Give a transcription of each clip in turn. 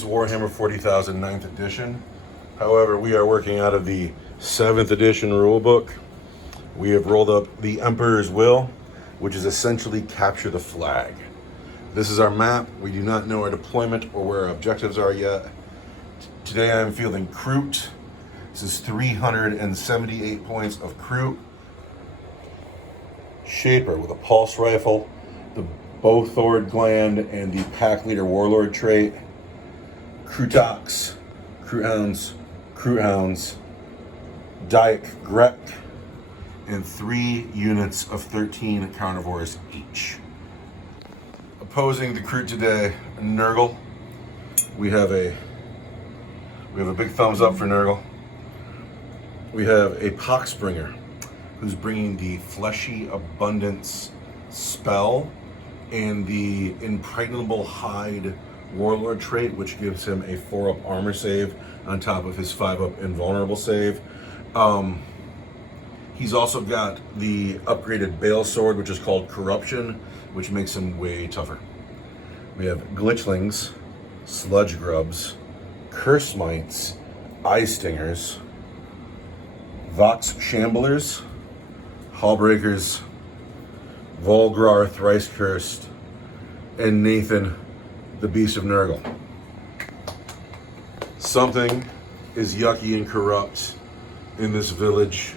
is Warhammer 40,000 9th edition. However, we are working out of the 7th edition rulebook. We have rolled up the Emperor's Will, which is essentially capture the flag. This is our map. We do not know our deployment or where our objectives are yet. Today I am fielding Kroot. This is 378 points of Kroot. Shaper with a pulse rifle, the Bowthord gland, and the Pack Leader Warlord trait. Krootox, Kroot Hounds, Daik Grek, and 3 units of 13 carnivores each. Opposing the Kroot today, Nurgle. We have a big thumbs up for Nurgle. We have a Poxbringer, who's bringing the Fleshy Abundance spell and the Impregnable Hide Warlord trait, which gives him a 4-up armor save on top of his 5-up invulnerable save. He's also got the upgraded Bale Sword, which is called Corruption, which makes him way tougher. We have Glitchlings, Sludge Grubs, Curse Mites, Eye Stingers, Vox Shamblers, Hallbreakers, Volgrar Thrice Cursed, and Nathan, the Beast of Nurgle. Something is yucky and corrupt in this village.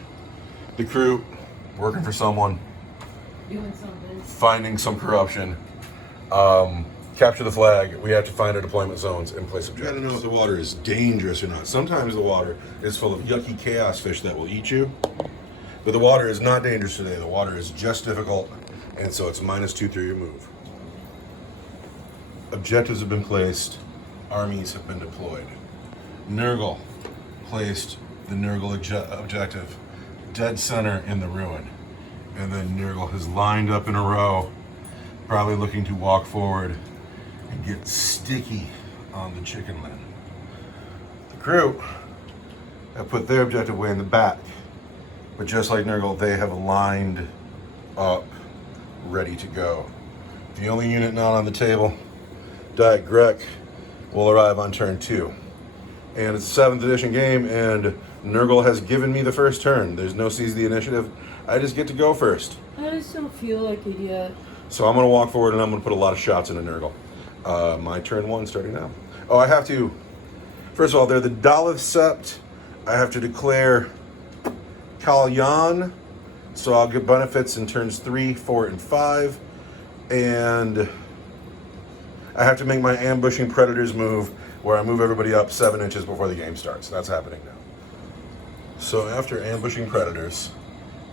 The Kroot, working for someone, doing something, finding some corruption. Capture the flag. We have to find our deployment zones and place objectives. You gotta know if the water is dangerous or not. Sometimes the water is full of yucky chaos fish that will eat you. But the water is not dangerous today. The water is just difficult, and so it's -2 through your move. Objectives have been placed. Armies have been deployed. Nurgle placed the Nurgle objective dead center in the ruin. And then Nurgle has lined up in a row, probably looking to walk forward and get sticky on the chicken land. The Kroot have put their objective way in the back. But just like Nurgle, they have lined up, ready to go. The only unit not on the table, Daik Grek, will arrive on turn 2. And it's a 7th edition game, and Nurgle has given me the first turn. There's no seize the initiative. I just get to go first. I just don't feel like it yet. So I'm going to walk forward, and I'm going to put a lot of shots into Nurgle. My turn 1 starting now. Oh, I have to... First of all, they're the Daleth Sept. I have to declare Kalyan, so I'll get benefits in turns 3, 4, and 5. And I have to make my ambushing predators move, where I move everybody up 7 inches before the game starts. That's happening now. So after ambushing predators,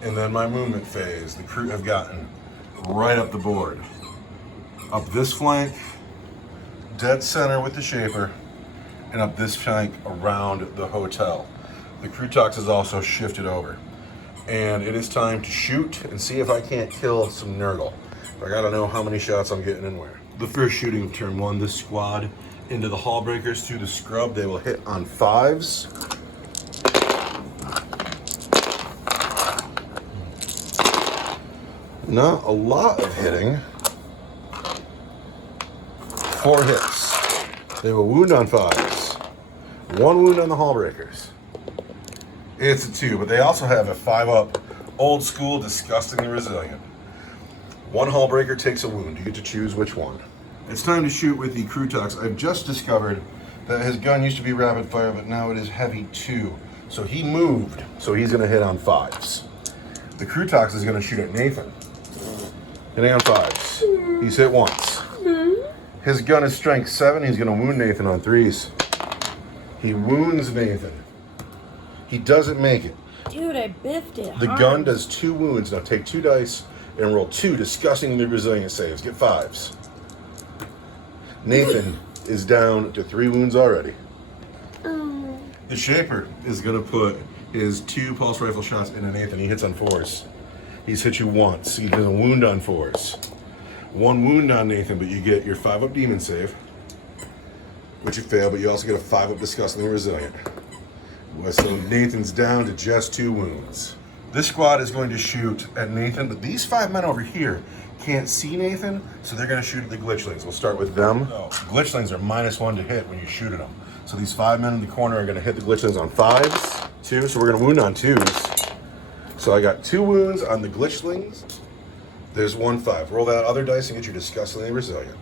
and then my movement phase, the Kroot have gotten right up the board. Up this flank, dead center with the Shaper, and up this flank around the hotel. The Krootox is also shifted over. And it is time to shoot and see if I can't kill some Nurgle. I gotta know how many shots I'm getting and where. The first shooting of turn 1, this squad into the Hallbreakers through the scrub. They will hit on 5s. Not a lot of hitting. 4 hits. They will wound on 5s. 1 wound on the Hallbreakers. It's a 2, but they also have a 5-up, old school, disgustingly resilient. 1 Hallbreaker takes a wound. You get to choose which one. It's time to shoot with the Krootox. I've just discovered that his gun used to be rapid fire, but now it is heavy 2. So he moved, so he's going to hit on 5s. The Krootox is going to shoot at Nathan. Hitting on 5s. He's hit once. His gun is strength 7. He's going to wound Nathan on 3s. He wounds Nathan. He doesn't make it. Dude, I biffed it. The gun does 2 wounds. Now take 2 dice and roll 2 disgustingly resilient saves. Get 5s. Nathan is down to 3 wounds already. The Shaper is going to put his 2 pulse rifle shots into Nathan. He hits on 4s. He's hit you once. He does a wound on 4s. 1 wound on Nathan, but you get your 5-up demon save, which you fail, but you also get a 5-up disgustingly resilient. So Nathan's down to just 2 wounds. This squad is going to shoot at Nathan, but these 5 men over here can't see Nathan, so they're going to shoot at the glitchlings. We'll start with them. So, glitchlings are -1 to hit when you shoot at them. So these 5 men in the corner are going to hit the glitchlings on 5s, 2, so we're going to wound on 2s. So I got 2 wounds on the glitchlings. There's 1 5. Roll that other dice and get your disgustingly resilient.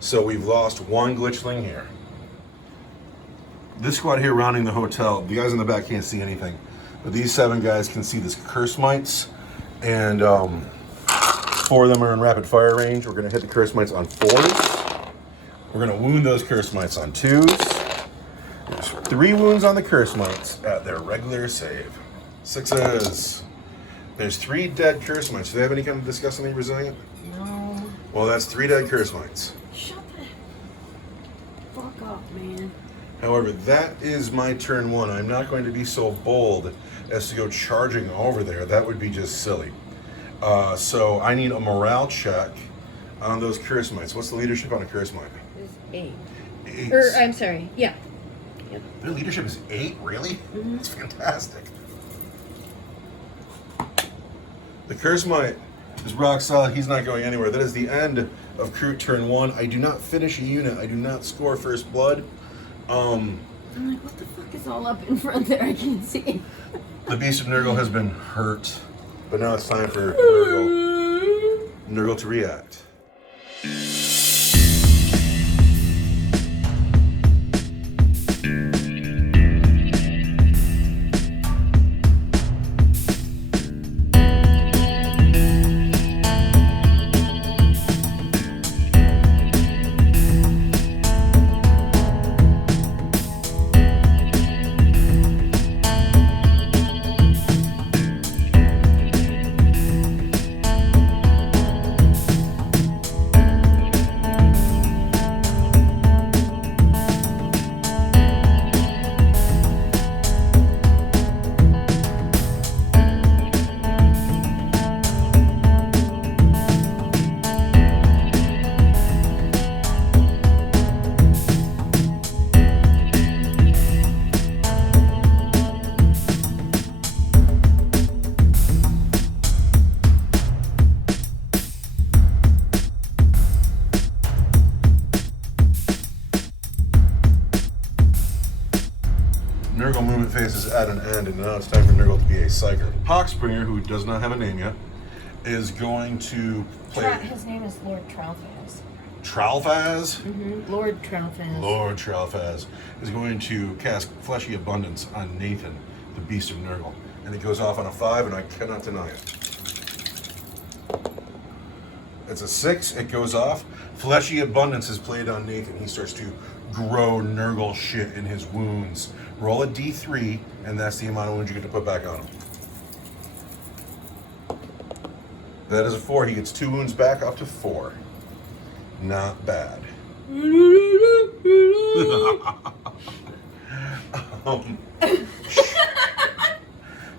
So we've lost 1 glitchling here. This squad here rounding the hotel, the guys in the back can't see anything, but these 7 guys can see this curse mites, and 4 of them are in rapid fire range. We're going to hit the curse mites on 4s. We're going to wound those curse mites on 2s. There's 3 wounds on the curse mites at their regular save. 6s. There's 3 dead curse mites. Do they have any kind of disgustingly resilient? No. Well, that's 3 dead curse mites. Shut the fuck up, man. However, that is my turn 1. I'm not going to be so bold as to go charging over there. That would be just silly. So I need a morale check on those curse mites. What's the leadership on a curse mite? It's 8. 8. Or, I'm sorry. Yeah. Yep. Their leadership is 8? Really? Mm-hmm. That's fantastic. The curse mite is rock solid. He's not going anywhere. That is the end of Kroot turn 1. I do not finish a unit. I do not score first blood. I'm like, what the fuck is all up in front there? I can't see. The Beast of Nurgle has been hurt, but now it's time for Nurgle to react. Nurgle movement phase is at an end, and now it's time for Nurgle to be a psyker. Hawkspringer, who does not have a name yet, is going to play. His name is Lord Tralfaz. Tralfaz? Mm-hmm. Lord Tralfaz. Lord Tralfaz is going to cast Fleshy Abundance on Nathan, the Beast of Nurgle. And it goes off on a 5, and I cannot deny it. It's a 6, it goes off. Fleshy Abundance is played on Nathan. He starts to grow Nurgle shit in his wounds. Roll a d3, and that's the amount of wounds you get to put back on him. That is a 4. He gets 2 wounds back, up to 4. Not bad.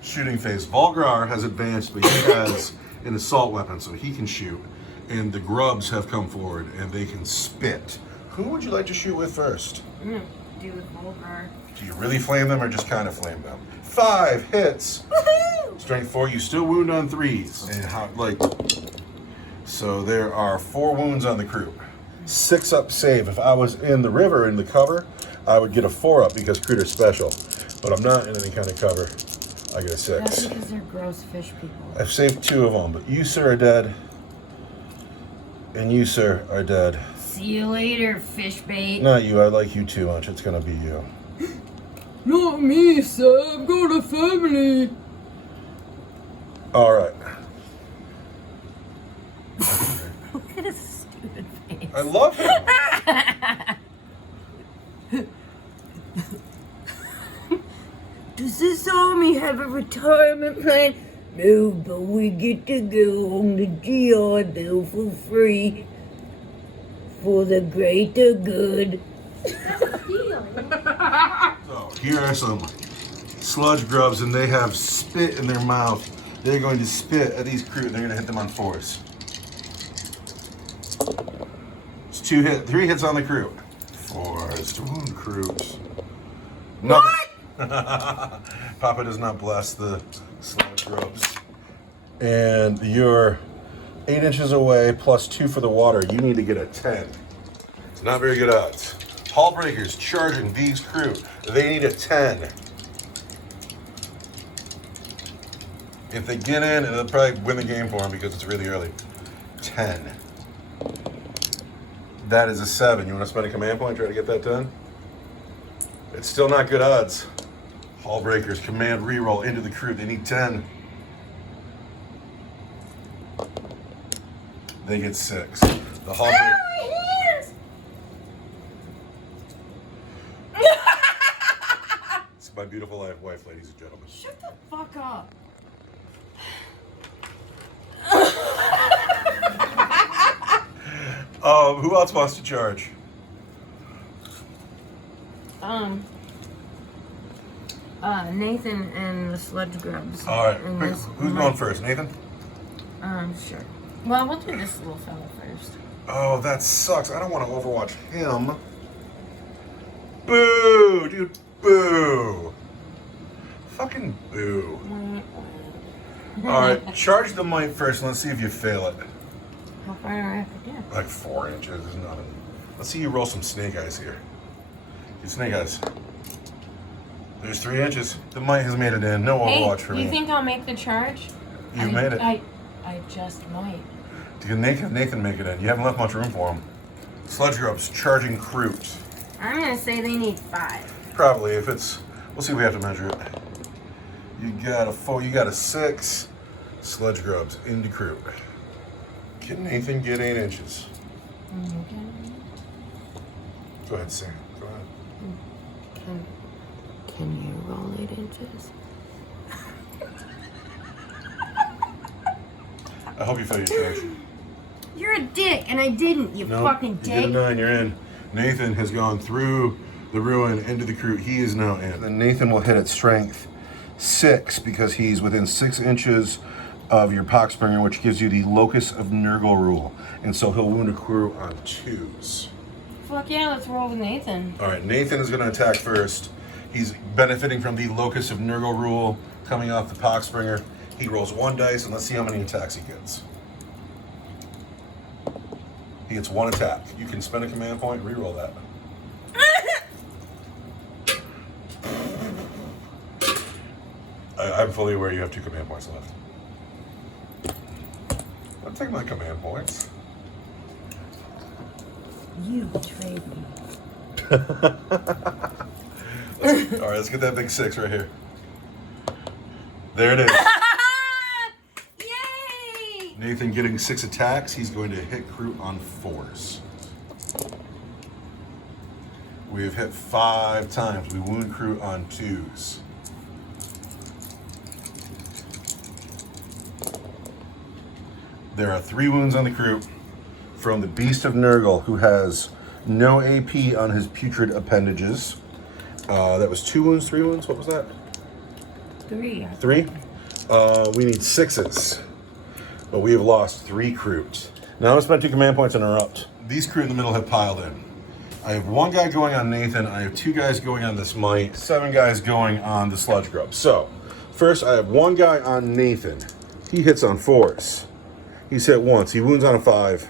Shooting phase. Volgrar has advanced, but he has an assault weapon, so he can shoot. And the grubs have come forward, and they can spit. Who would you like to shoot with first? I'm gonna do with Librar. Do you really flame them, or just kind of flame them? 5 hits. Woohoo! Strength 4. You still wound on 3s. And so there are 4 wounds on the Kroot. 6 up save. If I was in the river in the cover, I would get a 4 up because Kroot are special. But I'm not in any kind of cover. I get a 6. That's because they're gross fish people. I've saved 2 of them, but you, sir, are dead. And you, sir, are dead. See you later, fish bait. Not you. I like you too much. It's gonna be you. Not me, sir. I've got a family. All right. Look at his stupid face. I love him. Does this army have a retirement plan? No, but we get to go on the GI Bill for free. For the greater good. So here are some sludge grubs, and they have spit in their mouth. They're going to spit at these Kroot, and they're going to hit them on 4s. It's 3 hits on the Kroot. 4s to wound Kroot. What? Papa does not bless the sludge grubs. And you're 8 inches away plus 2 for the water. You need to get a 10. It's not very good odds. Hull breakers charging these Kroot. They need a 10. If they get in, it'll probably win the game for them because it's really early. 10. That is a 7. You want to spend a command point, try to get that done? It's still not good odds. Hull breakers, command reroll into the Kroot. They need 10. They get 6. The hull breakers. It's my beautiful wife, ladies and gentlemen. Shut the fuck up. Who else wants to charge? Nathan and the sludge grubs. All right. And this Who's going first? Nathan? Sure. Well, we'll do this little fella first. Oh, that sucks. I don't want to overwatch him. Boo, dude. Boo. Fucking boo. All right. Charge the might first and let's see if you fail it. How far do I have to get? Like 4 inches is nothing. Let's see you roll some snake eyes here. Snake eyes. There's 3 inches. The might has made it in. No overwatch for me. You think I'll make the charge? You made it. I just might. Can Nathan make it in? You haven't left much room for him. Sludge grubs charging Kroot. I'm gonna say they need 5. Probably if it's. We'll see if we have to measure it. You got a 4. You got a 6. Sludge grubs into Kroot. Can Nathan get 8 inches? Okay. Go ahead, Sam. Go ahead. Can you roll 8 inches? I hope you fail your charge. You're a dick, and I didn't, you fucking You get a dick. 9, you're in. Nathan has gone through the ruin into the Kroot. He is now in. Then Nathan will hit at strength 6 because he's within 6 inches of your Poxbringer, which gives you the Locus of Nurgle rule. And so he'll wound a Kroot on 2s. Fuck yeah, let's roll with Nathan. All right, Nathan is going to attack first. He's benefiting from the Locus of Nurgle rule coming off the Poxbringer. He rolls 1 dice, and let's see how many attacks he gets. He gets 1 attack. You can spend a command point, reroll that. I'm fully aware you have 2 command points left. I'll take my command points. You betrayed me. All right, let's get that big 6 right here. There it is. Yay! Nathan getting 6 attacks. He's going to hit Kroot on 4s. We've hit 5 times. We wound Kroot on 2s. There are 3 wounds on the Kroot from the Beast of Nurgle, who has no AP on his putrid appendages. That was 2 wounds, 3 wounds. What was that? 3. 3. We need 6s, but we have lost 3 Kroot. Now I'm gonna spend 2 command points and interrupt. These Kroot in the middle have piled in. I have 1 guy going on Nathan. I have 2 guys going on this might. 7 guys going on the sludge grub. So first, I have 1 guy on Nathan. He hits on 4s. He's hit once. He wounds on a 5.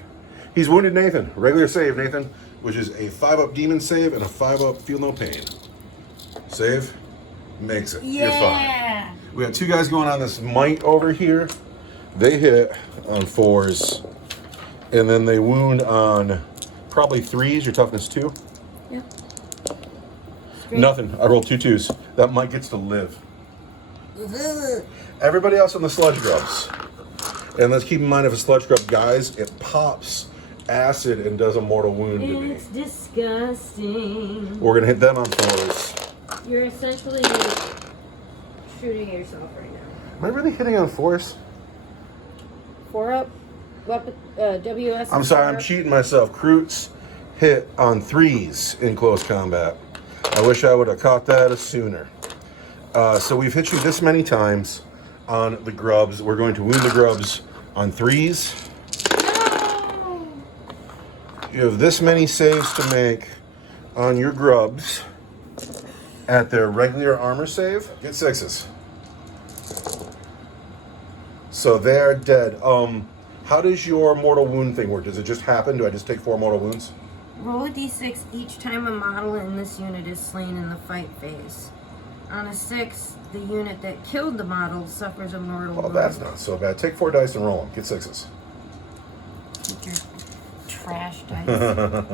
He's wounded Nathan. Regular save, Nathan, which is a 5-up demon save and a 5-up feel no pain. Save. Makes it. Yeah. You're fine. We have 2 guys going on this might over here. They hit on 4s. And then they wound on probably 3s. Your toughness 2. Yeah. Nothing. I rolled 2 2s. That might gets to live. Everybody else on the sludge grubs. And let's keep in mind, if a sludge grub dies, it pops acid and does a mortal wound to me. It's disgusting. We're going to hit them on 4s. You're essentially shooting yourself right now. Am I really hitting on 4s? 4-up, weapon, WS. I'm sorry, I'm cheating myself. Kroots hit on 3s in close combat. I wish I would have caught that sooner. So we've hit you this many times on the grubs. We're going to wound the grubs on 3s. No! You have this many saves to make on your grubs. at their regular armor save, get 6s. So they're dead. How does your mortal wound thing work? Does it just happen? Do I just take 4 mortal wounds? Roll a d6 each time a model in this unit is slain in the fight phase. On a 6, the unit that killed the model suffers a mortal wound. Oh, that's not so bad. Take 4 dice and roll them. Get 6s. Keep your trash dice.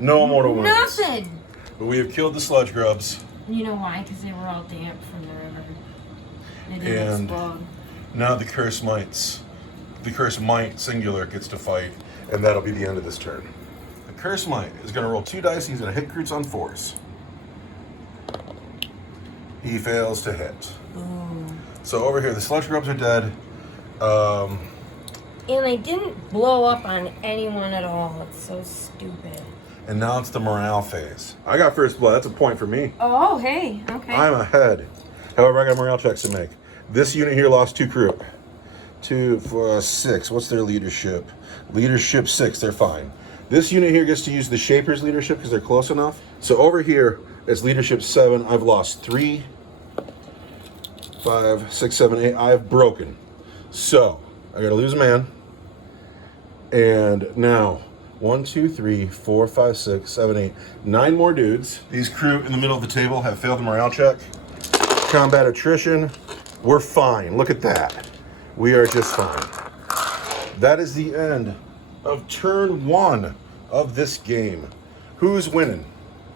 No mortal wounds. Nothing! But we have killed the sludge grubs. You know why? Because they were all damp from the river. They didn't And explode. now the curse might singular gets to fight, and that'll be the end of this turn. The curse might is going to roll 2 dice. He's going to hit Kroots on 4s. He fails to hit. Ooh. So over here, the sludge grubs are dead. And they didn't blow up on anyone at all. It's so stupid. And now it's the morale phase. I got first blood. That's a point for me. Oh, hey. Okay. I'm ahead. However, I got morale checks to make. This unit here lost 2 Kroot. 2, 4, 6. What's their leadership? Leadership 6. They're fine. This unit here gets to use the Shaper's leadership because they're close enough. So over here, it's leadership 7. I've lost 3, 5, 6, 7, 8. I've broken. So I got to lose a man. And now 1, 2, 3, 4, 5, 6, 7, 8, 9 more dudes. These crew in the middle of the table have failed the morale check. Combat attrition. We're fine. Look at that. We are just fine. That is the end of turn 1 of this game. Who's winning?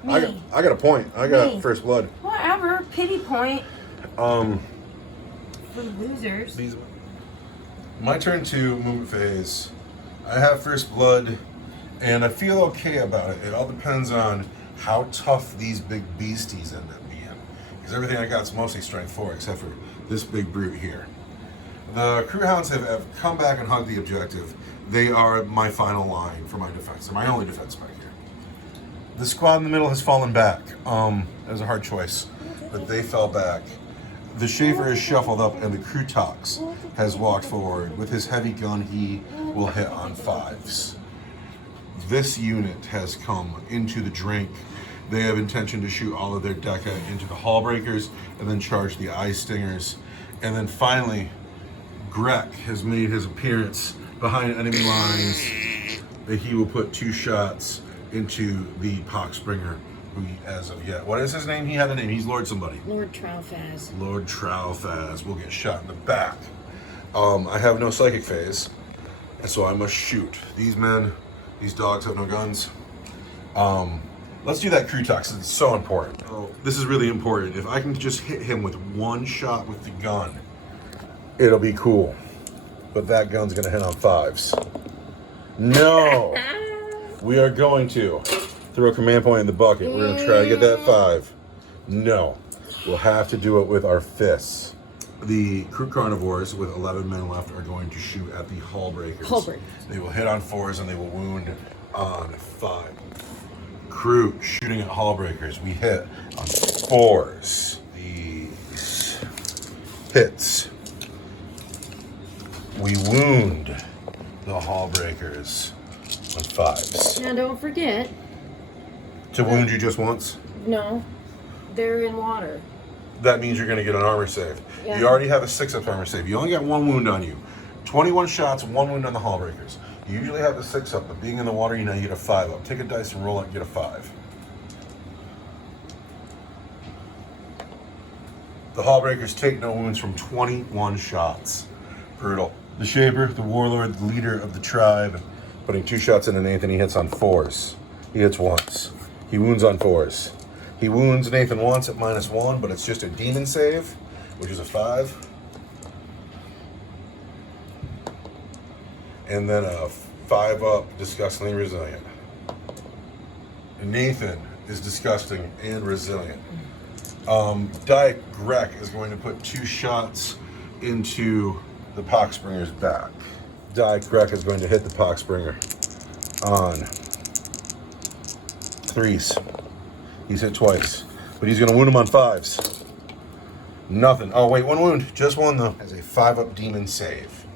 Me. I got a point. I got Me. first blood. Whatever. Pity point. For losers. My turn 2, movement phase. I have first blood, and I feel okay about it. It all depends on how tough these big beasties end up being. Because everything I got is mostly strength 4, except for this big brute here. The crew hounds have come back and hugged the objective. They are my final line for my defense. They're my only defense back here. The squad in the middle has fallen back. It was a hard choice, but they fell back. The Schaefer is shuffled up, and the Krootox has walked forward. With his heavy gun, he will hit on 5s. This unit has come into the drink. They have intention to shoot all of their Deca into the Hull Breakers and then charge the Eye Stingers. And then finally, Grek has made his appearance behind enemy lines. That he will put 2 shots into the Poxbringer, who as of yet, what is his name? He had a name. He's Lord somebody. Lord Trowfaz. Lord Trowfaz will get shot in the back. I have no psychic phase, and so I must shoot. These men, these dogs have no guns. Let's do that Krootox. It's so important. Oh, this is really important. If I can just hit him with 1 shot with the gun, it'll be cool. But that gun's gonna hit on 5s. No! We are going to throw a command point in the bucket. We're gonna try to get that 5. No. We'll have to do it with our fists. The Kroot carnivores with 11 men left are going to shoot at the Hull Breakers. Hull Breakers. They will hit on 4s and they will wound on 5. Kroot shooting at Hull Breakers. We hit on 4s. These hits. We wound the Hull Breakers on 5s. Now don't forget. To wound you just once? No. They're in water. That means you're going to get an armor save. Yeah. You already have a 6-up armor save. You only got 1 wound on you. 21 shots, 1 wound on the Hull Breakers. You usually have a 6-up, but being in the water, you get a 5-up. Take a dice and roll it and get a 5. The Hull Breakers take no wounds from 21 shots. Brutal. The Shaper, the warlord, the leader of the tribe, putting 2 shots into Nathan. He hits on 4s. He hits once. He wounds on 4s. He wounds Nathan once at -1, but it's just a demon save, which is a 5. And then a 5-up, disgustingly resilient. Nathan is disgusting and resilient. Dyke Grek is going to put 2 shots into the Poxbringer's back. Dyke Grek is going to hit the Poxbringer on 3s. He's hit twice, but he's going to wound him on 5s. Nothing. Oh, wait, 1 wound. Just 1, though. As a 5-up demon save.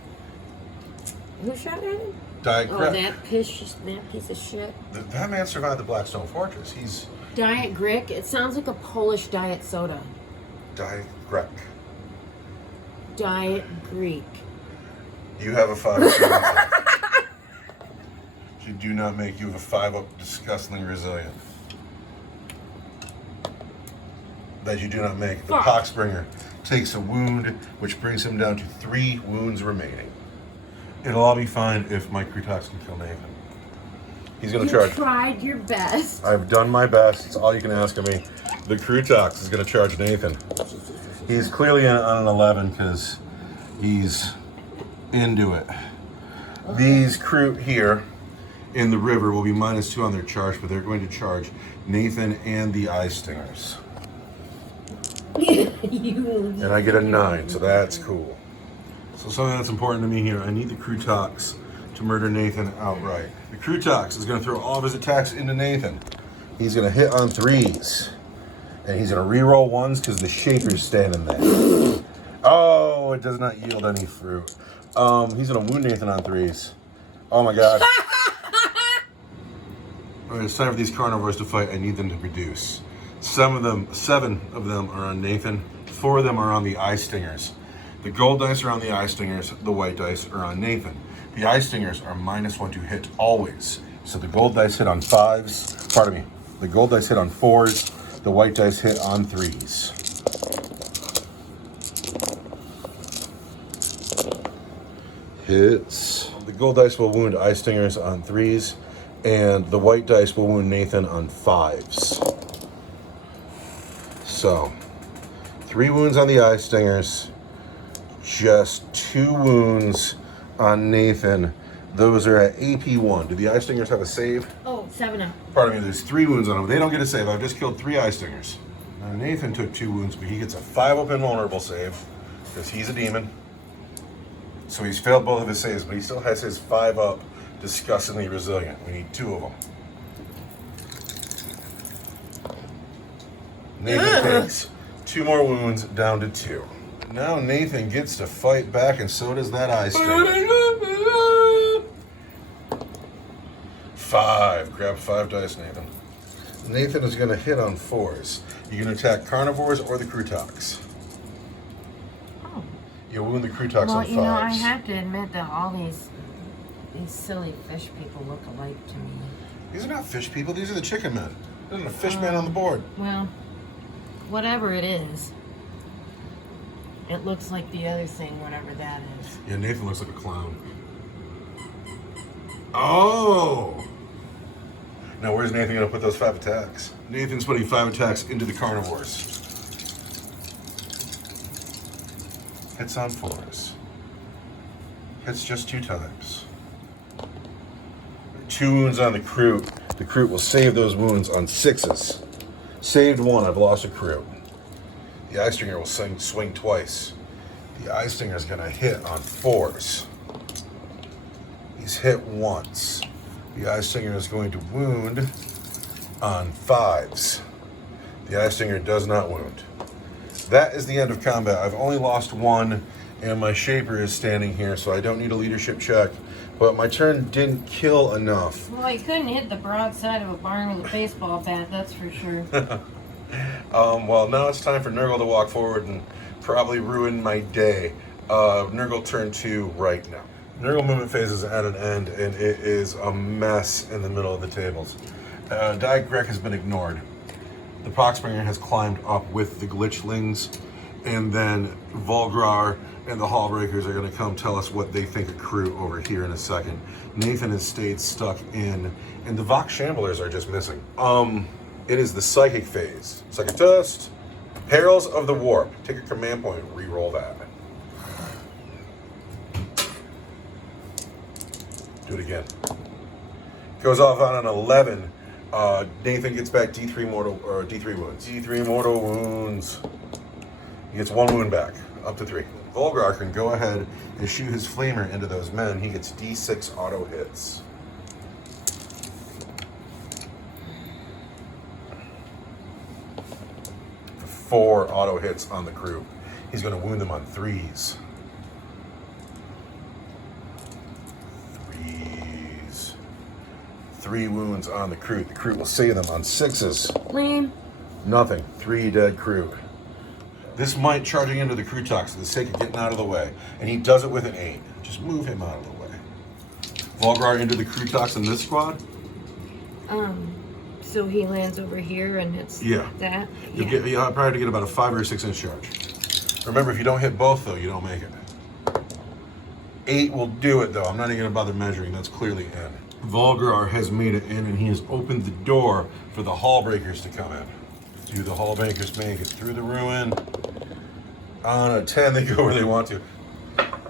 Who shot at him? Diet Oh, Greg. that piece of shit. That man survived the Blackstone Fortress. He's Diet Grick. It sounds like a Polish diet soda. Diet Greg. Diet Greek. You have a 5. You do not make you have a 5 up disgustingly resilient. That you do not make. The Fuck. Poxbringer takes a wound, which brings him down to 3 wounds remaining. It'll all be fine if my Krootox can kill Nathan. He's gonna charge. You tried your best. I've done my best. It's all you can ask of me. The Krootox is gonna charge Nathan. He's clearly on an 11 because he's into it. These Kroot here in the river will be -2 on their charge, but they're going to charge Nathan and the Eye Stingers. And I get a 9, so that's cool. So something that's important to me here, I need the Krootox to murder Nathan outright. The Krootox is going to throw all of his attacks into Nathan. He's going to hit on 3s. And he's going to re-roll 1s because the Shaper's standing there. Oh, it does not yield any fruit. He's going to wound Nathan on 3s. Oh my god. Alright, it's time for these carnivores to fight. I need them to produce. 7 of them are on Nathan. 4 of them are on the Eye Stingers. The gold dice are on the Eye Stingers. The white dice are on Nathan. The Eye Stingers are -1 to hit always. So the gold dice hit on 5s. Pardon me. The gold dice hit on 4s. The white dice hit on 3s. Hits. The gold dice will wound Eye Stingers on 3s. And the white dice will wound Nathan on 5s. So, 3 wounds on the Eye Stingers, just 2 wounds on Nathan. Those are at AP 1. Do the Eye Stingers have a save? Oh, 7 up. Pardon me, there's 3 wounds on them. They don't get a save. I've just killed 3 Eye Stingers. Now, Nathan took 2 wounds, but he gets a 5 up invulnerable save because he's a demon. So he's failed both of his saves, but he still has his 5 up disgustingly resilient. We need 2 of them. Nathan takes 2 more wounds down to 2. Now Nathan gets to fight back, and so does that Eye Stinger. 5. Grab 5 dice, Nathan. Nathan is going to hit on 4s. You can attack carnivores or the Krootox. Oh. You'll wound the Krootox Well, on 5s. you know, I have to admit that all these silly fish people look alike to me. These are not fish people. These are the chicken men. There's a fish man on the board. Well, whatever it is, it looks like the other thing, whatever that is. Yeah, Nathan looks like a clown. Oh! Now, where's Nathan going to put those 5 attacks? Nathan's putting 5 attacks into the carnivores. Hits on 4s. Hits just 2 times. 2 wounds on the Kroot. The Kroot will save those wounds on 6s. Saved 1, I've lost a Kroot. The Eye Stinger will swing twice. The Eye Stinger is going to hit on 4s. He's hit once. The Eye Stinger is going to wound on 5s. The Eye Stinger does not wound. That is the end of combat. I've only lost 1, and my Shaper is standing here, so I don't need a leadership check. But my turn didn't kill enough. Well, you couldn't hit the broadside of a barn with a baseball bat, that's for sure. Well, now it's time for Nurgle to walk forward and probably ruin my day. Nurgle turn 2 right now. Nurgle movement phase is at an end, and it is a mess in the middle of the tables. Diet Greg has been ignored. The Poxbringer has climbed up with the Glitchlings, and then Volgrar and the Hallbreakers are going to come tell us what they think of Kroot over here in a second. Nathan has stayed stuck in, and the Vox Shamblers are just missing. It is the Psychic phase. Psychic test. Perils of the Warp. Take a command point, re-roll that. Do it again. Goes off on an 11. Nathan gets back D3 mortal or D3 wounds. D3 mortal wounds. He gets 1 wound back, up to 3. Volgrar can go ahead and shoot his flamer into those men. He gets D6 auto hits. Four auto hits on the crew. He's going to wound them on 3s. 3. 3 wounds on the Kroot. The Kroot will save them on 6s. Lame. Nothing. 3 dead Kroot. This might charging into the Krootox for the sake of getting out of the way. And he does it with an 8. Just move him out of the way. Volgrar into the Krootox in this squad? So he lands over here and it's that? You'll probably get about a 5 or a 6 inch charge. Remember, if you don't hit both, though, you don't make it. 8 will do it, though. I'm not even going to bother measuring. That's clearly in. Volgrar has made it in, and he has opened the door for the Hall Breakers to come in. Do the Hall Breakers make it through the ruin? On a 10, they go where they want to.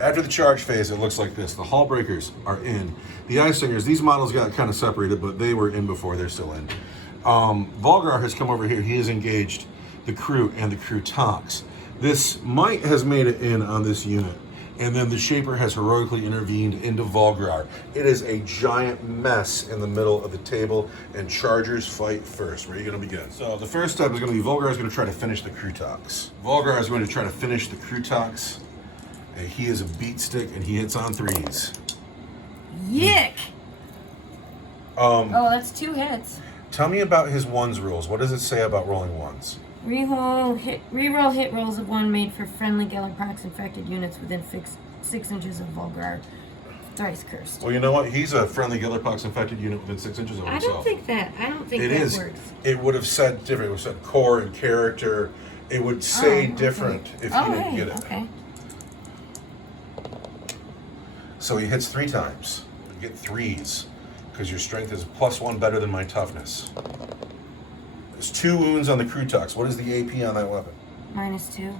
After the charge phase, it looks like this. The Hall Breakers are in. The Ice Singers, these models got kind of separated, but they were in before. They're still in. Volgrar has come over here. He has engaged the Kroot and the Krootox. This Might has made it in on this unit. And then the Shaper has heroically intervened into Volgrar. It is a giant mess in the middle of the table, and Chargers fight first. Where are you going to begin? So the first step is going to be Volgrar is going to try to finish the Krootox. Volgrar is going to try to finish the Krootox. And he is a beat stick, and he hits on 3s. Yick! Oh, that's 2 hits. Tell me about his 1s rules. What does it say about rolling 1s? Reroll hit rolls of 1 made for friendly Galaprox infected units within 6 inches of Volgrar. Thrice cursed. Well, you know what? He's a friendly Gillerpox infected unit within 6 inches of himself. I don't think that works. It would have said different. It would have said core and character. It would say different if you didn't get it. Okay. So he hits 3 times. You get 3s because your strength is +1 better than my toughness. There's 2 wounds on the Krootox. What is the AP on that weapon? -2.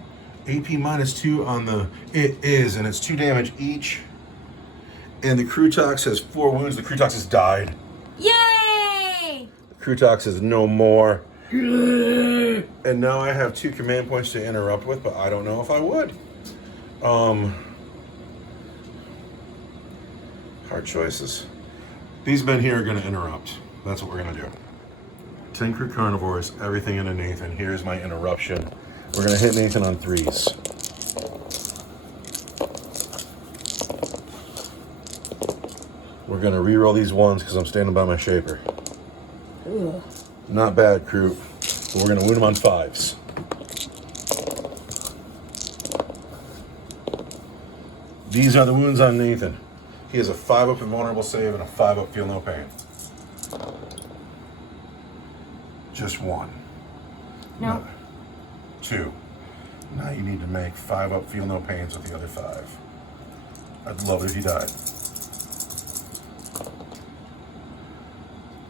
AP -2 on the and it's 2 damage each. And the Krootox has 4 wounds. The Krootox has died. Yay! The Krootox is no more. And now I have 2 command points to interrupt with, but I don't know if I would. Hard choices. These men here are going to interrupt. That's what we're going to do. 10 Kroot carnivores, everything into Nathan. Here's my interruption. We're going to hit Nathan on 3s. We're going to reroll these 1s because I'm standing by my Shaper. Ugh. Not bad, Kroot. But we're going to wound him on 5s. These are the wounds on Nathan. He has a 5-up invulnerable save and a 5-up feel no pain. Just 1. No. 2. Now you need to make 5-up feel no pains with the other 5. I'd love it if you died.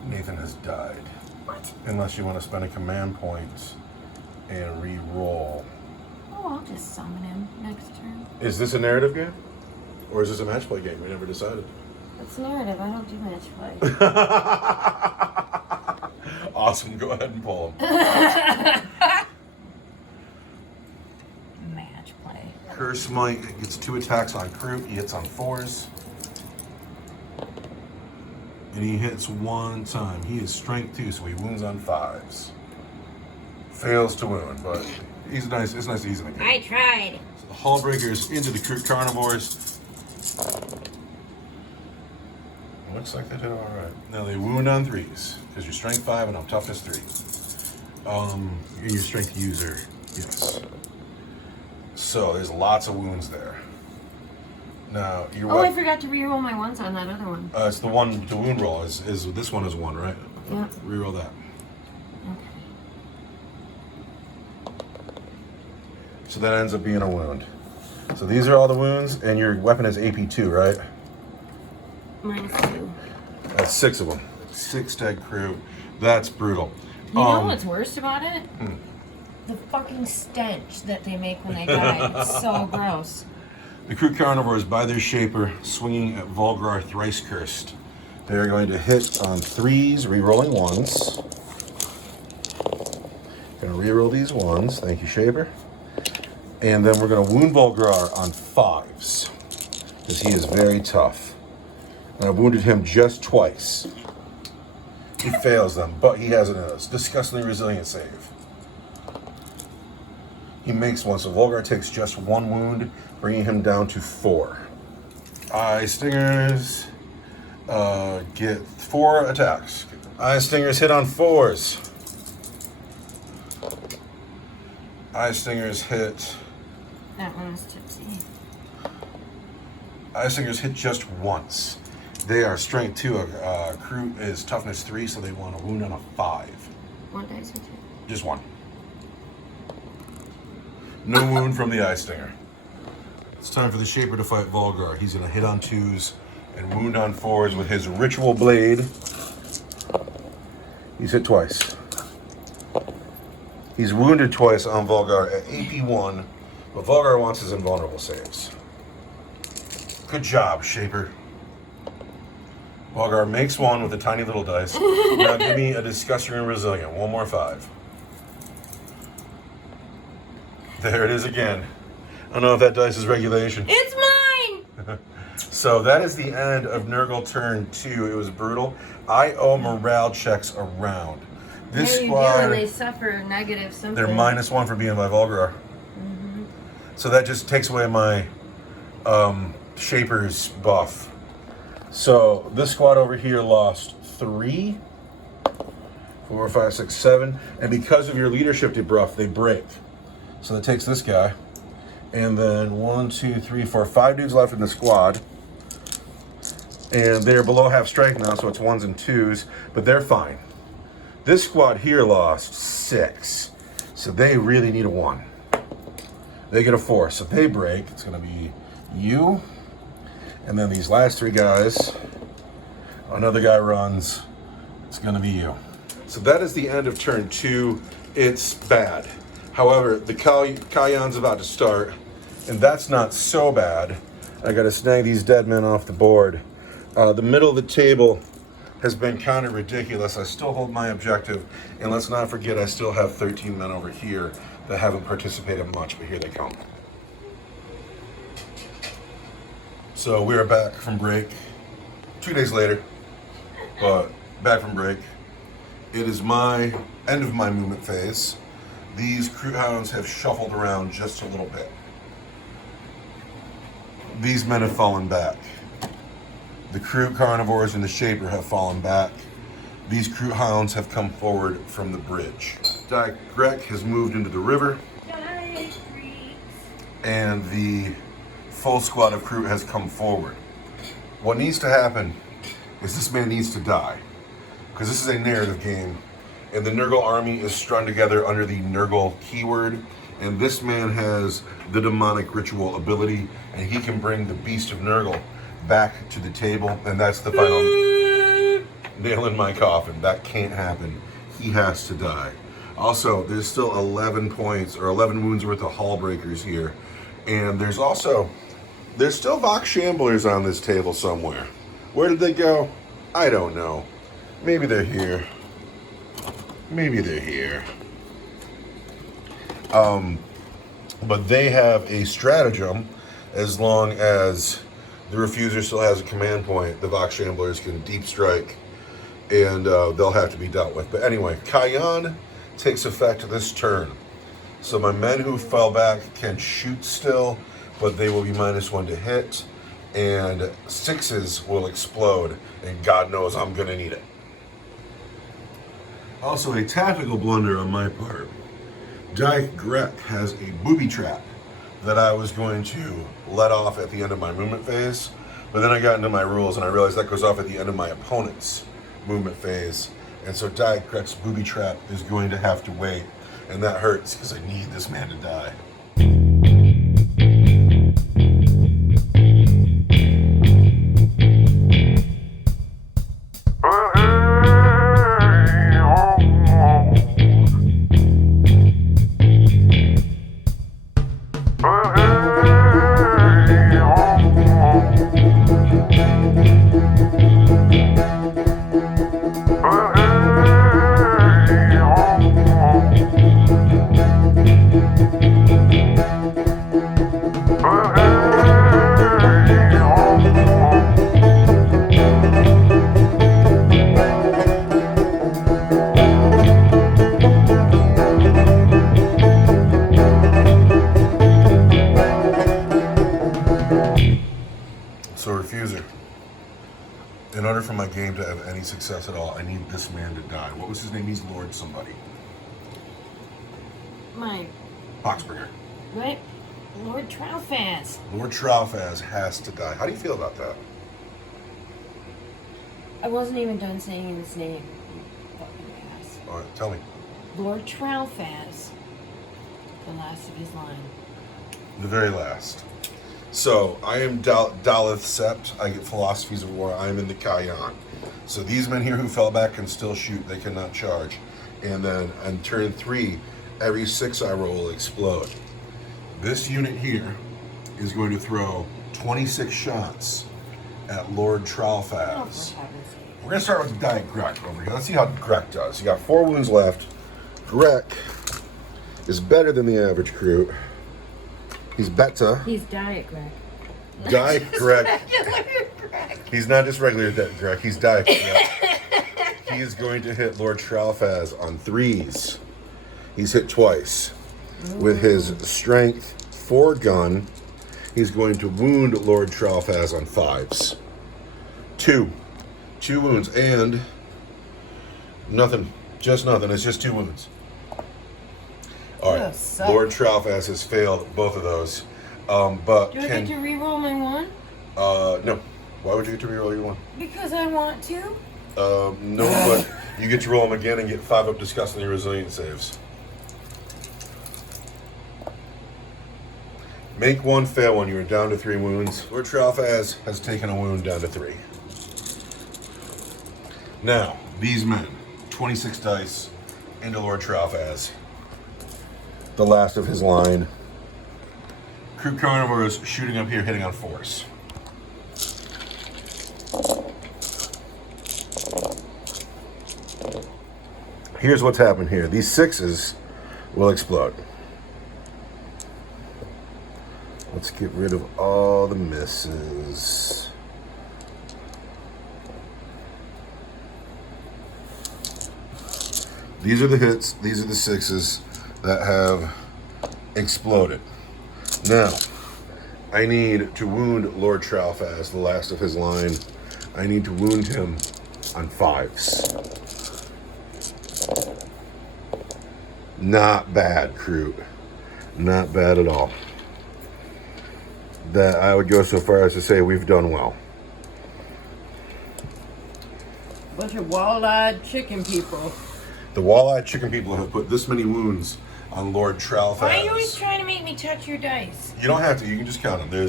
Nathan has died. What? Unless you want to spend a command point and re-roll. Oh, I'll just summon him next turn. Is this a narrative game? Or is this a match play game? We never decided. It's narrative. I don't do match play. Awesome. Go ahead and pull him. Match play. Curse Smite gets 2 attacks on Kroot. He hits on 4s. And he hits 1 time. He is strength 2, so he wounds on 5s. Fails to wound, but he's nice. It's nice to ease him again. I tried. So the Hall Breakers into the Kroot carnivores. Looks like they did all right. Now they wound on 3s because you're strength 5 and I'm toughness 3. And you're strength user, yes. So there's lots of wounds there. Now you're. Oh, I forgot to reroll my 1s on that other one. It's the one. The wound roll is this one is 1, right? Yeah. Reroll that. Okay. So that ends up being a wound. So these are all the wounds, and your weapon is AP 2, right? -2. That's 6 of them. 6 dead Kroot. That's brutal. You know what's worst about it? The fucking stench that they make when they die. It's so gross. The Kroot carnivores, by their Shaper, swinging at Volgrar thrice cursed. They are going to hit on 3s, re-rolling 1s. Going to re-roll these 1s. Thank you, Shaper. And then we're going to wound Volgrar on 5s because he is very tough. And I wounded him just twice. He fails them, but he has a disgustingly resilient save. He makes 1, so Volgrar takes just 1 wound, bringing him down to 4. Eye Stingers. Get 4 attacks. Eye Stingers hit on 4s. Eye Stingers hit. That one's tipsy. Eye Stingers hit just once. They are strength 2. Kroot is toughness 3, so they want a wound on a 5. What dice is it? Just 1. No wound from the Eye Stinger. It's time for the Shaper to fight Volgar. He's going to hit on 2s and wound on 4s with his Ritual Blade. He's hit twice. He's wounded twice on Volgar at AP 1, but Volgar wants his invulnerable saves. Good job, Shaper. Volgar makes 1 with a tiny little dice. Now give me a Disgusting and Resilient. 1 more 5. There it is again. I don't know if that dice is regulation. It's mine! So that is the end of Nurgle turn 2. It was brutal. I owe morale checks around. This squad, they suffer negative something. they're -1 for being by Volgar. So that just takes away my Shaper's buff. So this squad over here lost 3, 4, 5, 6, 7, and because of your leadership debuff, they break. So that takes this guy, and then 1, 2, 3, 4, 5 dudes left in the squad, and they're below half strength now, so it's 1s and 2s, but they're fine. This squad here lost 6, so they really need a 1. They get a 4, so they break. It's going to be you, and then these last 3 guys. Another guy runs. It's going to be you. So that is the end of turn 2. It's bad. However, the Kayon's about to start, and that's not so bad. I got to snag these dead men off the board. The middle of the table has been kind of ridiculous. I still hold my objective, and let's not forget I still have 13 men over here that haven't participated much, but here they come. So we are back from break 2 days later, but back from break. It is my end of my movement phase. These Kroot hounds have shuffled around just a little bit. These men have fallen back. The Kroot carnivores and the Shaper have fallen back. These Kroot hounds have come forward from the bridge. Grek has moved into the river. And the full squad of Kroot has come forward. What needs to happen is this man needs to die. Because this is a narrative game. And the Nurgle army is strung together under the Nurgle keyword. And this man has the demonic ritual ability. And he can bring the beast of Nurgle back to the table. And that's the final nail in my coffin. That can't happen. He has to die. Also, there's still 11 points or 11 wounds worth of Hall Breakers here. And there's still Vox Shamblers on this table somewhere. Where did they go? I don't know. Maybe they're here. Maybe they're here. But they have a stratagem. As long as the Refuser still has a command point, the Vox Shamblers can deep strike, and they'll have to be dealt with. But anyway, Kayan takes effect this turn. So my men who fell back can shoot still, but they will be -1 to hit, and 6s will explode, and God knows I'm gonna need it. Also, a tactical blunder on my part. Grek has a booby trap that I was going to let off at the end of my movement phase, but then I got into my rules and I realized that goes off at the end of my opponent's movement phase, and so Grek's booby trap is going to have to wait, and that hurts because I need this man to die. order for my game to have any success at all, I need this man to die. What was his name? He's Lord somebody. My Boxbringer. what? Lord Trowfaz. Lord Trowfaz has to die. How do you feel about that? I wasn't even done saying his name. You fucking ass. All right, tell me. Lord Trowfaz. The last of his line. The very last. So, I am Daleth Sept. I get Philosophies of War. I am in the Kayan. So, these men here who fell back can still shoot. They cannot charge. And then, on turn 3, every 6 I roll will explode. This unit here is going to throw 26 shots at Lord Trowfaz. Oh, for heaven's sake. We're going to start with the Diet Grek over here. Let's see how Grek does. You got 4 wounds left. Grek is better than the average Kroot. He's better. He's Diet Greg. Diet Grek. Regular Greg. He's not just regular Grek. He's Diet Grek. He is going to hit Lord Trowfaz on 3s. He's hit twice. With his strength 4 gun, he's going to wound Lord Trowfaz on 5s. 2 wounds and nothing. Just nothing. It's just 2 wounds. All right. Lord Trowfaz has failed both of those. But Do I get to reroll my one? no. Why would you get to reroll your one? Because I want to. No, but you get to roll them again and get 5 up disgustingly resilient saves. Make 1, fail 1. You are down to 3 wounds. Lord Trowfaz has taken a wound down to 3. Now, these men, 26 dice into Lord Trowfaz. The last of his line. Kroot Carnivore is shooting up here, hitting on 4s. Here's what's happened here. These 6s will explode. Let's get rid of all the misses. These are the hits. These are the 6s that have exploded. Now, I need to wound Lord Trowfaz, the last of his line. I need to wound him on 5s. Not bad, Kroot. Not bad at all. That I would go so far as to say we've done well. Bunch of wall-eyed chicken people. The wall-eyed chicken people have put this many wounds on Lord Trowfaz. Why are you always trying to make me touch your dice? You don't have to. You can just count them.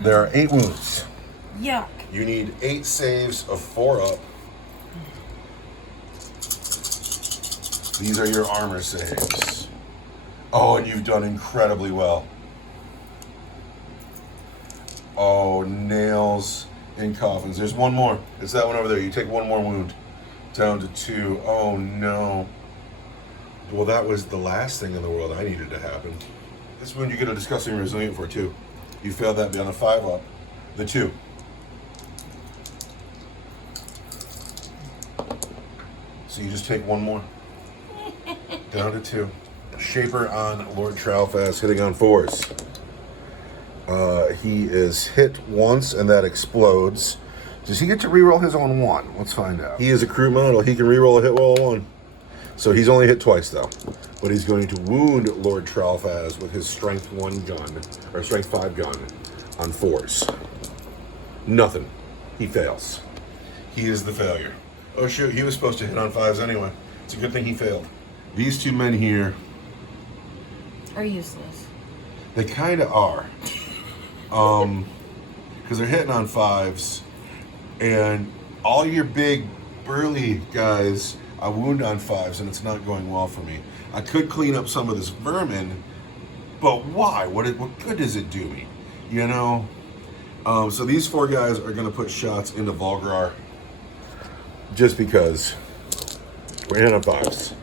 There are 8 wounds. Yuck. You need 8 saves of 4 up. These are your armor saves. Oh, and you've done incredibly well. Oh, nails in coffins. There's one more. It's that one over there. You take 1 more wound. Down to 2. Oh, no. Well, that was the last thing in the world I needed to happen. This wound you get a disgusting resilient for, too. You failed that beyond a 5 up. The 2. So you just take 1 more. Down to 2. Shaper on Lord Trowfaz, hitting on 4s. He is hit once, and that explodes. Does he get to reroll his own 1? Let's find out. He is a Kroot model. He can reroll a hit roll of 1. So he's only hit twice, though. But he's going to wound Lord Trowfaz with his Strength 1 gun, or Strength 5 gun, on 4s. Nothing. He fails. He is the failure. Oh, shoot. He was supposed to hit on 5s anyway. It's a good thing he failed. These 2 men here, Are useless. they kind of are. Because they're hitting on 5s. And all your big, burly guys, I wound on 5s, and it's not going well for me. I could clean up some of this vermin, but why? What good does it do me? You know? So these 4 guys are going to put shots into Volgrar just because we're hitting on 5s.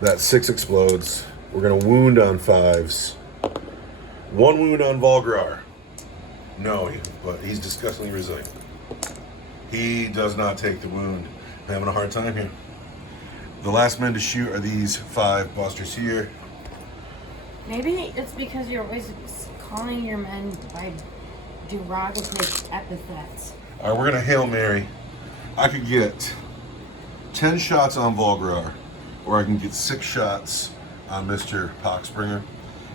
That 6 explodes. We're going to wound on 5s. 1 wound on Volgrar. No, but he's disgustingly resilient. He does not take the wound. I'm having a hard time here. The last men to shoot are these 5 busters here. Maybe it's because you're always calling your men by derogatory epithets. All right, we're gonna Hail Mary. I could get 10 shots on Volgrar, or I can get 6 shots on Mr. Poxbringer.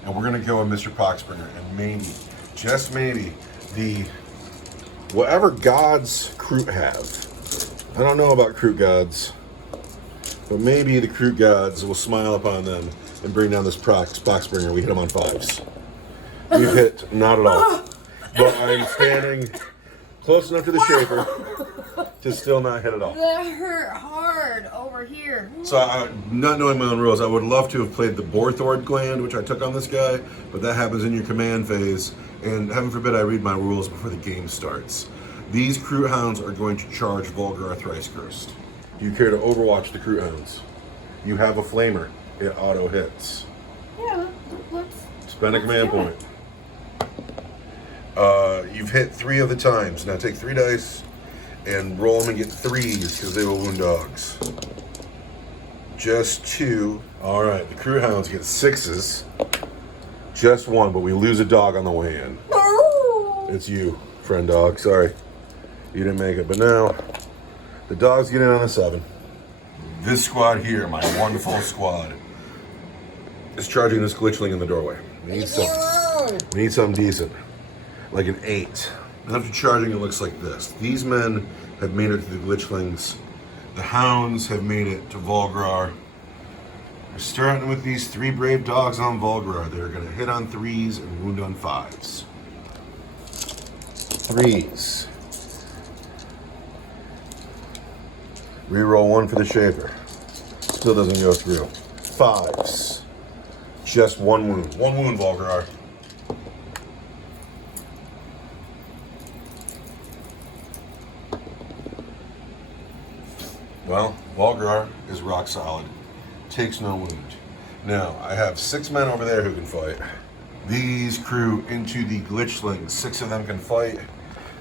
And we're gonna go with Mr. Poxbringer, and maybe, just maybe, the whatever gods Kroot have. I don't know about Kroot gods, but maybe the Kroot gods will smile upon them and bring down this Poxbringer. We hit him on 5s. We've hit not at all. But I'm standing close enough to the Shaper to still not hit it all. That hurt hard over here. So, not knowing my own rules, I would love to have played the Borthord gland, which I took on this guy, but that happens in your command phase, and heaven forbid I read my rules before the game starts. These Kroot hounds are going to charge Volgrar thrice cursed. Do you care to overwatch the Kroot hounds? You have a flamer. It auto hits. Yeah, let's Spend a command point. You've hit 3 of the times. Now take 3 dice and roll them and get 3s because they will wound dogs. Just 2. All right, the Kroot hounds get 6s. Just 1, but we lose a dog on the way in. It's you, friend dog. Sorry, you didn't make it. But now the dogs get in on a 7. This squad here, my wonderful squad, is charging this glitchling in the doorway. We need something decent, like an 8. And after charging, it looks like this. These men have made it to the glitchlings. The hounds have made it to Volgrar. We're starting with these 3 brave dogs on Volgrar. They're going to hit on 3s and wound on 5s. 3s. Reroll 1 for the Shaper. Still doesn't go through. 5s. Just 1 wound. 1 wound, Volgrar. Well, Volgrar is rock solid. Takes no wound. Now, I have 6 men over there who can fight. These Kroot into the glitchlings. 6 of them can fight.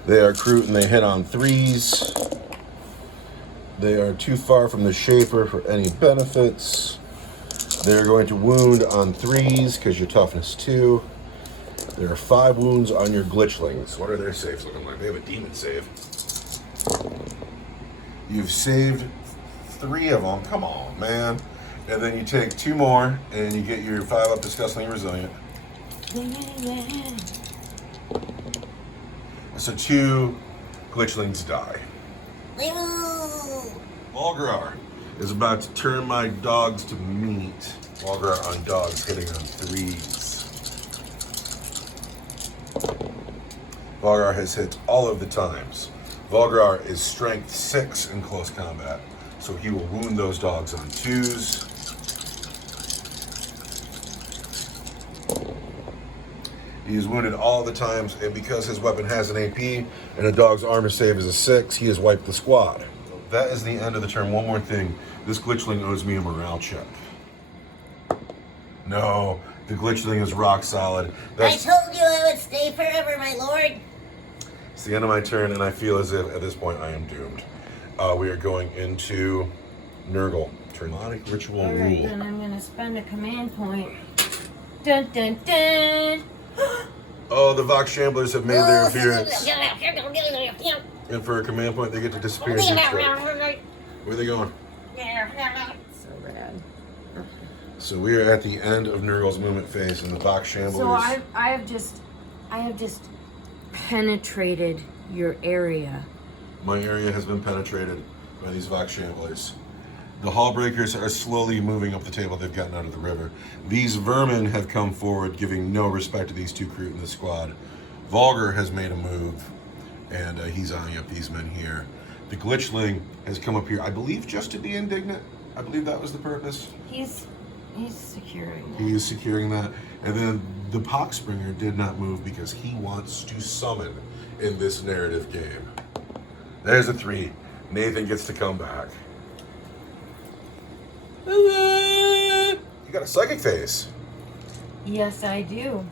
They are Kroot and they hit on 3s. They are too far from the Shaper for any benefits. They're going to wound on 3s because your toughness 2. There are 5 wounds on your glitchlings. What are their saves looking like? They have a demon save. You've saved 3 of them. Come on, man. And then you take 2 more and you get your 5 up disgustingly resilient. So 2 glitchlings die. Volgrar is about to turn my dogs to meat. Volgrar on dogs hitting on 3s. Volgrar has hit all of the times. Volgrar is strength 6 in close combat, so he will wound those dogs on 2s. He is wounded all the times, and because his weapon has an AP and a dog's armor save is a 6, he has wiped the squad. That is the end of the turn. One more thing. This glitchling owes me a morale check. No, the glitchling is rock solid. I told you I would stay forever, my lord. It's the end of my turn, and I feel as if at this point I am doomed. We are going into Nurgle. Termonic ritual All rule. right, then I'm going to spend a command point. Dun dun dun! Oh, the Vox Shamblers have made their appearance. And for a command point, they get to disappear into the straight. Where are they going? So bad. So we are at the end of Nurgle's movement phase, and the Vox Shamblers. So I have just penetrated your area. My area has been penetrated by these Vox Shamblers. The Hallbreakers are slowly moving up the table they've gotten out of the river. These vermin have come forward, giving no respect to these 2 Kroot in the squad. Volgrar has made a move, and he's eyeing up these men here. The Glitchling has come up here, I believe, just to be indignant. I believe that was the purpose. He's securing that. He is securing that. And then the Poxbringer did not move because he wants to summon in this narrative game. There's a 3. Nathan gets to come back. You got a psychic phase. Yes, I do.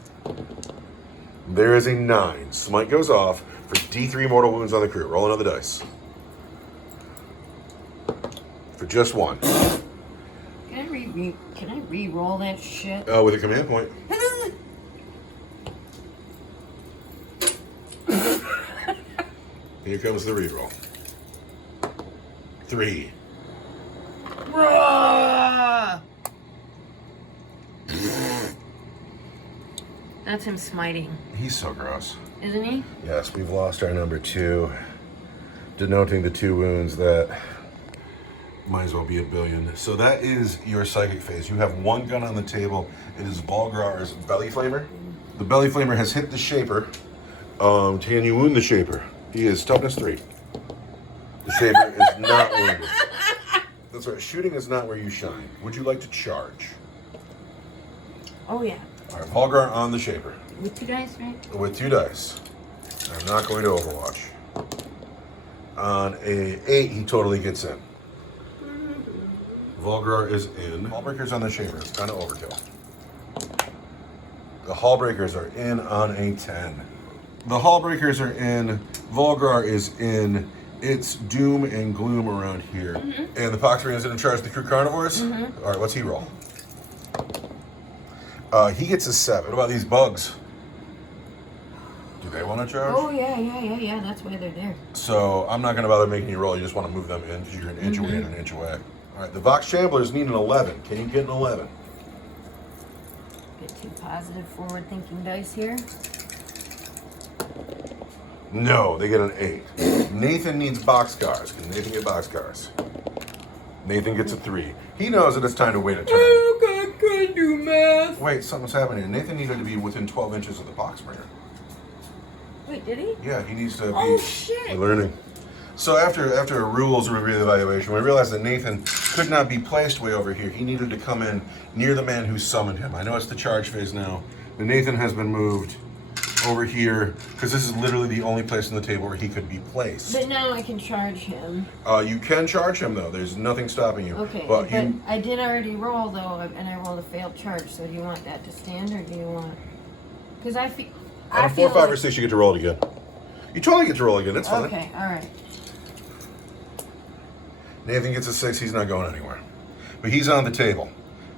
There is a 9. Smite goes off for D3 mortal wounds on the Kroot. Roll another dice. For just 1. Can I re-roll that shit? With a command point. Here comes the reroll. 3. That's him smiting, He's so gross. isn't he? Yes, we've lost our number 2, denoting the 2 wounds that might as well be a billion. So that is your psychic phase. You have 1 gun on the table. It is Volgrar's belly flamer. The belly flamer has hit the shaper. Can you wound the shaper? He is toughness 3. The shaper is not wounded. That's right. Shooting is not where you shine. Would you like to charge? Oh yeah. All right, Volgrar on the shaper. With 2 dice, right? With 2 dice. I'm not going to Overwatch. On a 8, he totally gets in. Volgrar is in. Hallbreaker's on the shaper. It's kind of overkill. The Hallbreakers are in on a 10. The Hallbreakers are in. Volgrar is in. It's doom and gloom around here. And the Pox Marine is in charge of the Kroot Carnivores. All right, what's he roll? He gets a 7. What about these bugs? Do they want to charge? Oh yeah. That's why they're there. So I'm not going to bother making you roll. You just want to move them in because you're an inch away and an inch away. All right, the Vox Chamblers need an 11. Can you get an 11? Get 2 positive forward-thinking dice here. No, they get an 8. Nathan needs boxcars. Can Nathan get boxcars? Nathan gets a 3. He knows that it's time to wait a turn. I can't do math. Wait, something's happening. Nathan needed to be within 12 inches of the Pox Marine. Wait, did he? Yeah, he needs to be Oh shit! learning. So after a rules review evaluation, we realized that Nathan could not be placed way over here. He needed to come in near the man who summoned him. I know it's the charge phase now, but Nathan has been moved over here because this is literally the only place on the table where he could be placed. But now I can charge him. You can charge him though. There's nothing stopping you. Okay, but but I did already roll though, and I rolled a failed charge. So do you want that to stand, or do you want? Because I feel. on a 4, 5, or 6, you get to roll it again. You totally get to roll again. That's fine. Okay, all right. Nathan gets a 6. He's not going anywhere. But he's on the table,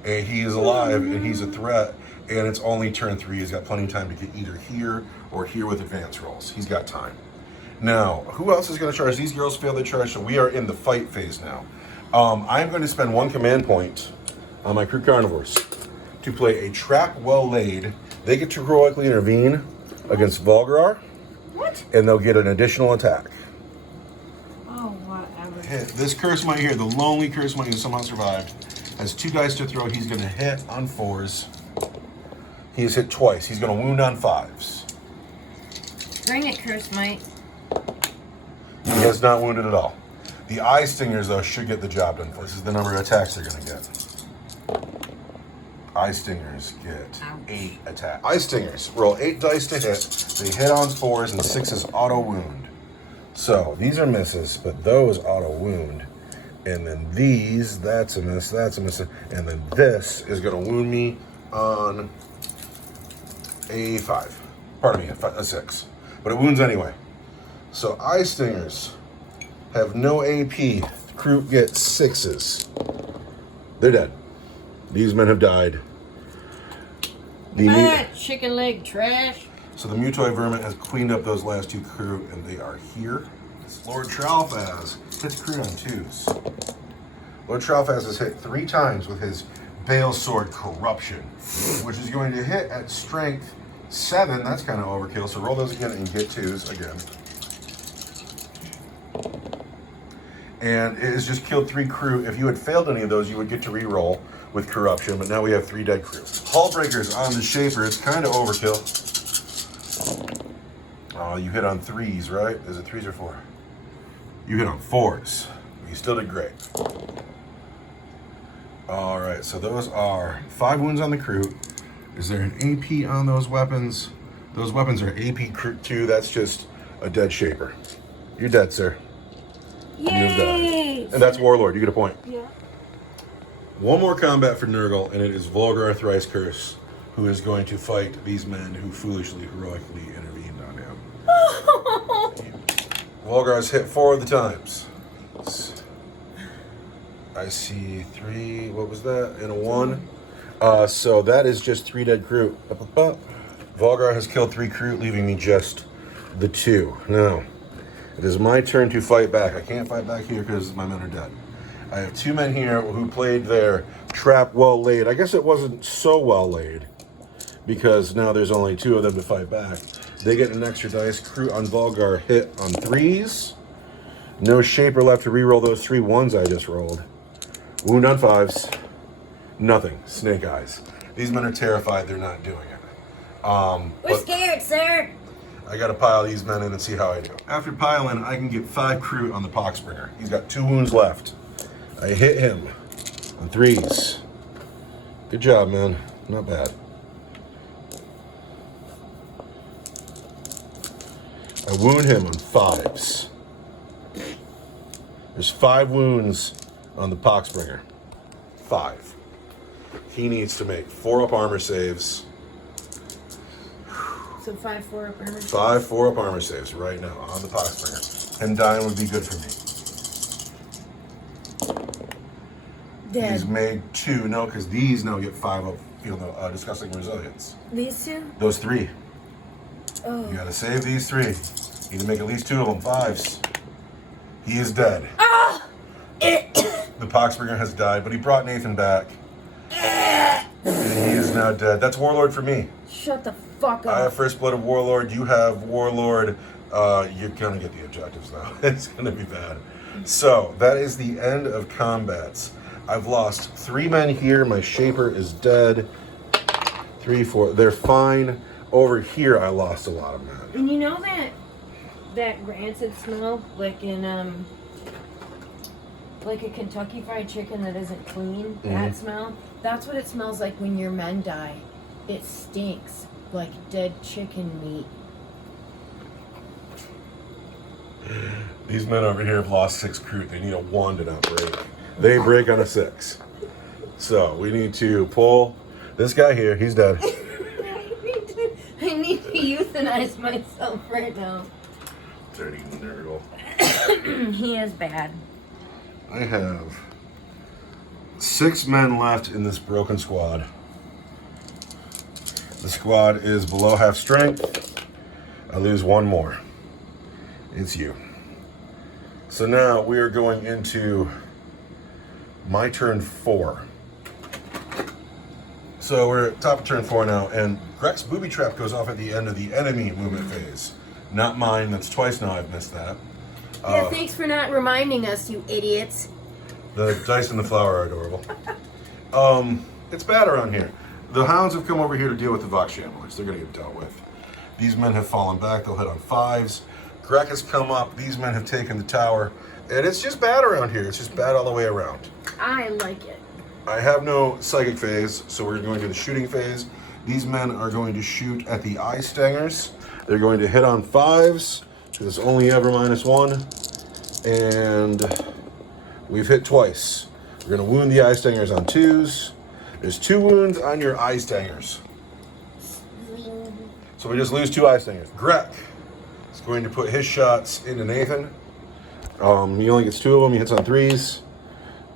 and he is alive, and he's a threat. And it's only turn 3. He's got plenty of time to get either here or here with advance rolls. He's got time. Now, who else is going to charge? These girls failed their charge, so we are in the fight phase now. I'm going to spend 1 command point on my Kroot Carnivores to play a trap well laid. They get to heroically intervene against Volgrar, What? and they'll get an additional attack. Oh, whatever. Hit. This curse might here, the lonely curse might who somehow survived, has 2 dice to throw. He's going to hit on 4s. He has hit twice. He's going to wound on 5s. Bring it, Curse Mite. He has not wounded at all. The eye stingers, though, should get the job done. This is the number of attacks they're going to get. Eye stingers get 8 attacks. Eye stingers roll 8 dice to hit. They hit on 4s and 6s auto wound. So these are misses, but those auto wound. And then these, that's a miss, that's a miss. And then this is going to wound me on a 5. Pardon me, a 6. But it wounds anyway. So eye stingers have no AP. Kroot gets 6s. They're dead. These men have died. Chicken leg trash. So the Mutoid Vermin has cleaned up those last 2 Kroot, and they are here. Lord Tralfaz hits Kroot on 2s. Lord Tralfaz has hit 3 times with his Bale Sword Corruption, which is going to hit at strength 7. That's kind of overkill, so roll those again and get 2s again. And it has just killed 3 Kroot. If you had failed any of those, you would get to re-roll with Corruption, but now we have 3 dead Kroot. Hallbreakers on the Shaper. It's kind of overkill. Oh, you hit on 3s, right? Is it 3s or 4? You hit on 4s. You still did great. All right, so those are 5 wounds on the Kroot. Is there an AP on those weapons? Those weapons are AP Kroot 2. That's just a dead Shaper. You're dead, sir. Yay! And that's Warlord. You get a point. Yeah. 1 more combat for Nurgle, and it is Volgrar Thrice Curse, who is going to fight these men who foolishly, heroically intervened on him. Volgar's hit 4 of the times. I see 3. What was that? And a 1. So that is just 3 dead Kroot. Up, up, up. Volgar has killed 3 Kroot, leaving me just the 2. Now, It is my turn to fight back. I can't fight back here because my men are dead. I have 2 men here who played their trap well laid. I guess it wasn't so well laid because now there's only 2 of them to fight back. They get an extra dice. Kroot on Vulgar hit on 3s. No Shaper left to reroll those 3 1s I just rolled. Wound on 5s. Nothing. Snake eyes. These men are terrified. They're not doing it. We're scared, sir. I gotta pile these men in and see how I do. After piling, I can get 5 Kroot on the Poxbringer. He's got 2 wounds left. I hit him on 3s. Good job, man. Not bad. I wound him on 5s. There's 5 wounds on the Poxbringer. 5. He needs to make 4 up armor saves. So 5 4-up armor. 5 4-up armor saves right now on the Poxbringer. Him dying would be good for me. Dead. He's made 2. No, because these now get 5 up. You know, disgusting resilience. These 2? Those 3. Oh. You gotta save these 3. Need to make at least 2 of them 5s. He is dead. Ah! The Poxbringer has died, but he brought Nathan back. And he is now dead. That's Warlord for me. Shut the fuck up. I have First Blood of Warlord. You have Warlord. You're gonna get the objectives now. It's gonna be bad. So that is the end of combats. I've lost 3 men here. My Shaper is dead. 3, 4. They're fine. Over here, I lost a lot of men. And you know that rancid smell, like in like a Kentucky Fried Chicken that isn't clean. That smell. That's what it smells like when your men die. It stinks like dead chicken meat. These men over here have lost 6 Kroot. They need a 1 to not break. They break on a 6. So we need to pull this guy here. He's dead. I need to euthanize myself right now. Dirty Nurgle. He is bad. I have 6 men left in this broken squad. The squad is below half strength. I lose 1 more. It's you. So now we are going into my turn 4. So we're at top of turn 4 now, and Grek's booby trap goes off at the end of the enemy movement phase. Not mine. That's twice now I've missed that. Yeah, thanks for not reminding us, you idiots. The dice and the flower are adorable. It's bad around here. The hounds have come over here to deal with the Vox Shamblers. They're going to get dealt with. These men have fallen back. They'll hit on 5s. Grek has come up. These men have taken the tower. And it's just bad around here. It's just bad all the way around. I like it. I have no psychic phase, so we're going to the shooting phase. These men are going to shoot at the eye stingers. They're going to hit on 5s, because it's only ever -1. And we've hit twice. We're going to wound the eye stingers on 2s. There's 2 wounds on your eye stingers. So we just lose 2 eye stingers. Grek is going to put his shots into Nathan. He only gets 2 of them. He hits on 3s.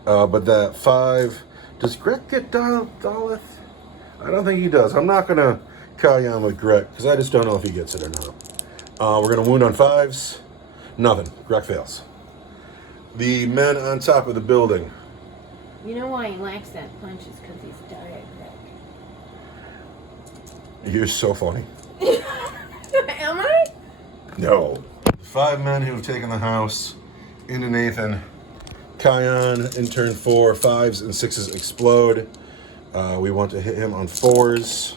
But that 5... Does Grek get Daleth? I don't think he does. I'm not going to Kalyan with Grek, because I just don't know if he gets it or not. We're going to wound on 5s. Nothing. Grek fails. The men on top of the building. You know why he lacks that punch is because he's diabetic. You're so funny. Am I? No. The 5 men who have taken the house into Nathan. Kalyan in turn 4. 5s and 6s explode. We want to hit him on 4s.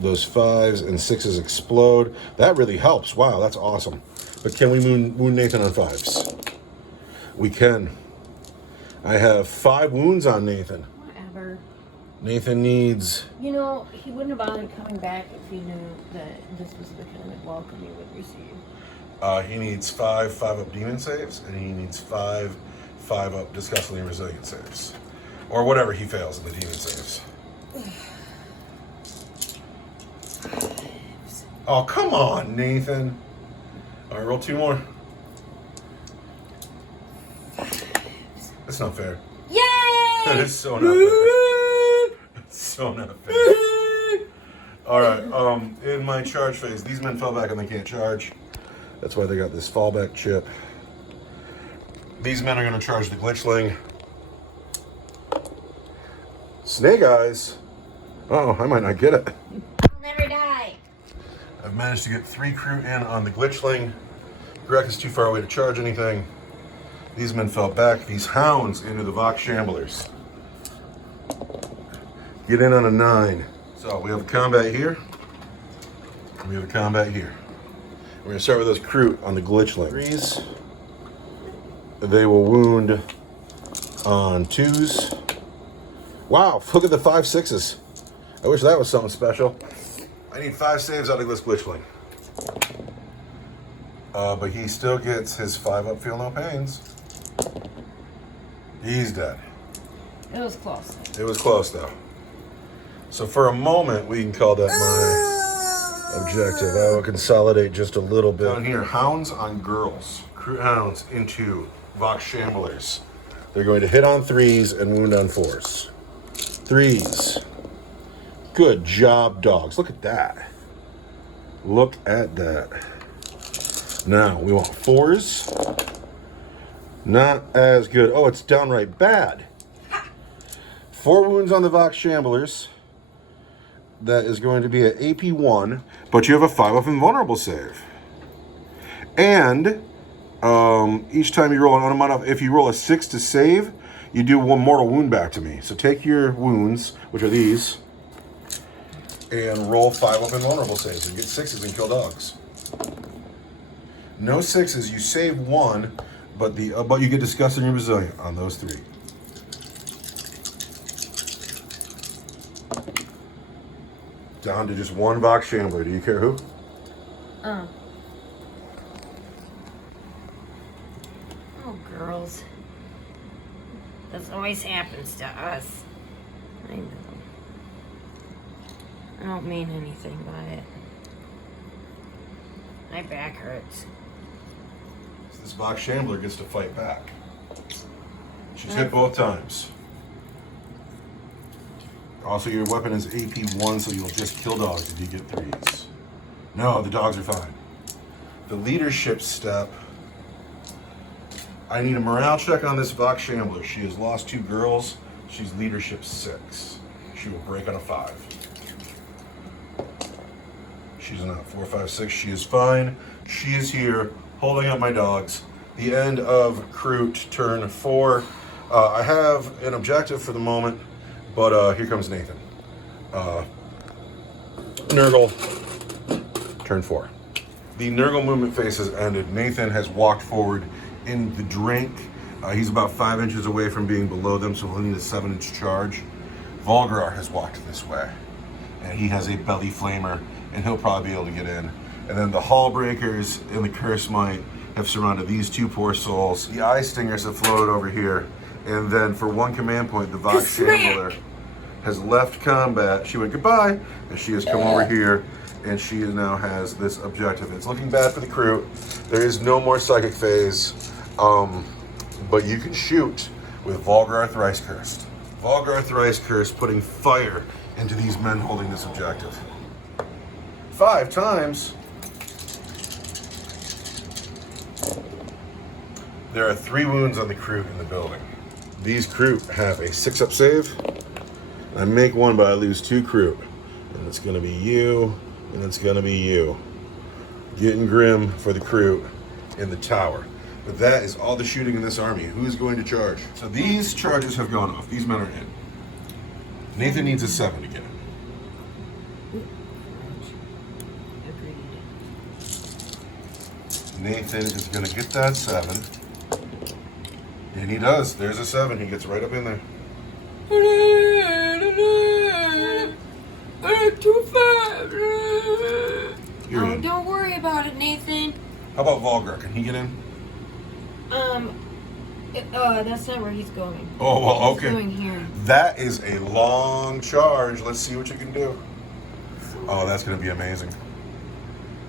Those 5s and 6s explode. That really helps. Wow, that's awesome. But can we wound Nathan on 5s? We can. I have 5 wounds on Nathan. Whatever. Nathan needs... You know, he wouldn't have bothered coming back if he knew that this was the kind of welcome he would receive. He needs 5 5-up demon saves, and he needs 5 5-up disgustingly resilient saves. Or whatever he fails in the demon saves. Oh, come on, Nathan. All right, roll 2 more. That's not fair. Yay! That is so not fair. It's so not fair. All right. In my charge phase, these men fell back and they can't charge. That's why they got this fallback chip. These men are going to charge the glitchling. Snake Eyes. Oh, I might not get it. I'll never die. I've managed to get 3 Kroot in on the glitchling. Greg is too far away to charge anything. These men fell back. These hounds into the Vox Shamblers. Get in on a 9. So we have a combat here. We have a combat here. We're going to start with those Kroot on the glitchling. 3s. They will wound on 2s. Wow, look at the 5/6s. I wish that was something special. I need 5 saves out of this glitchling. But he still gets his 5 up, feel no pains. He's dead. It was close. It was close though. So for a moment, we can call that my objective. I will consolidate just a little bit. Down here, hounds on girls. Kroot hounds into Vox Shamblers. They're going to hit on 3s and wound on 4s. 3s. Good job, dogs. Look at that. Look at that. Now, we want 4s. Not as good. Oh, it's downright bad. 4 wounds on the Vox Shamblers. That is going to be an AP 1, but you have a 5 up invulnerable save. And each time you roll an unamount, if you roll a 6 to save, you do 1 mortal wound back to me. So take your wounds, which are these, and roll 5 up invulnerable saves and get 6s and kill dogs. No 6s, you save 1, but you get disgusting and resilient on those 3. Down to just 1 Vox Shambler. Do you care who? Oh, girls. This always happens to us. I know. I don't mean anything by it. My back hurts. This Vox Shambler gets to fight back. She's hit both times. Also, your weapon is AP 1, so you'll just kill dogs if you get 3s. No, the dogs are fine. The leadership step. I need a morale check on this Vox Shambler. She has lost 2 girls. She's leadership 6. She will break on a 5. She's not 4, 5, 6. She is fine. She is here holding up my dogs. The end of Kroot, turn 4. I have an objective for the moment. But here comes Nathan. Nurgle, turn 4. The Nurgle movement phase has ended. Nathan has walked forward in the drink. He's about 5 inches away from being below them, so he'll need a 7-inch charge. Volgrar has walked this way, and he has a belly flamer, and he'll probably be able to get in. And then the Hall Breakers and the Curse Might have surrounded these 2 poor souls. The Eye Stingers have floated over here. And then for 1 command point, the Vox Shambler has left combat. She went goodbye, and she has come over here, and she now has this objective. It's looking bad for the Kroot. There is no more psychic phase, but you can shoot with Volgrar Thrice Cursed. Volgrar Thrice Cursed putting fire into these men holding this objective. 5 times. There are 3 wounds on the Kroot in the building. These Kroot have a 6-up save. I make 1, but I lose 2 Kroot. And it's going to be you, and it's going to be you. Getting grim for the Kroot in the tower. But that is all the shooting in this army. Who's going to charge? So these charges have gone off. These men are in. Nathan needs a 7 to get in. Agreed. Nathan is going to get that 7. And he does. There's a 7. He gets right up in there. Too fast. You're Oh, in. don't worry about it, Nathan. How about Volgrar? Can he get in? That's not where he's going. Oh, well, okay. He's going here. That is a long charge. Let's see what you can do. Oh, that's going to be amazing.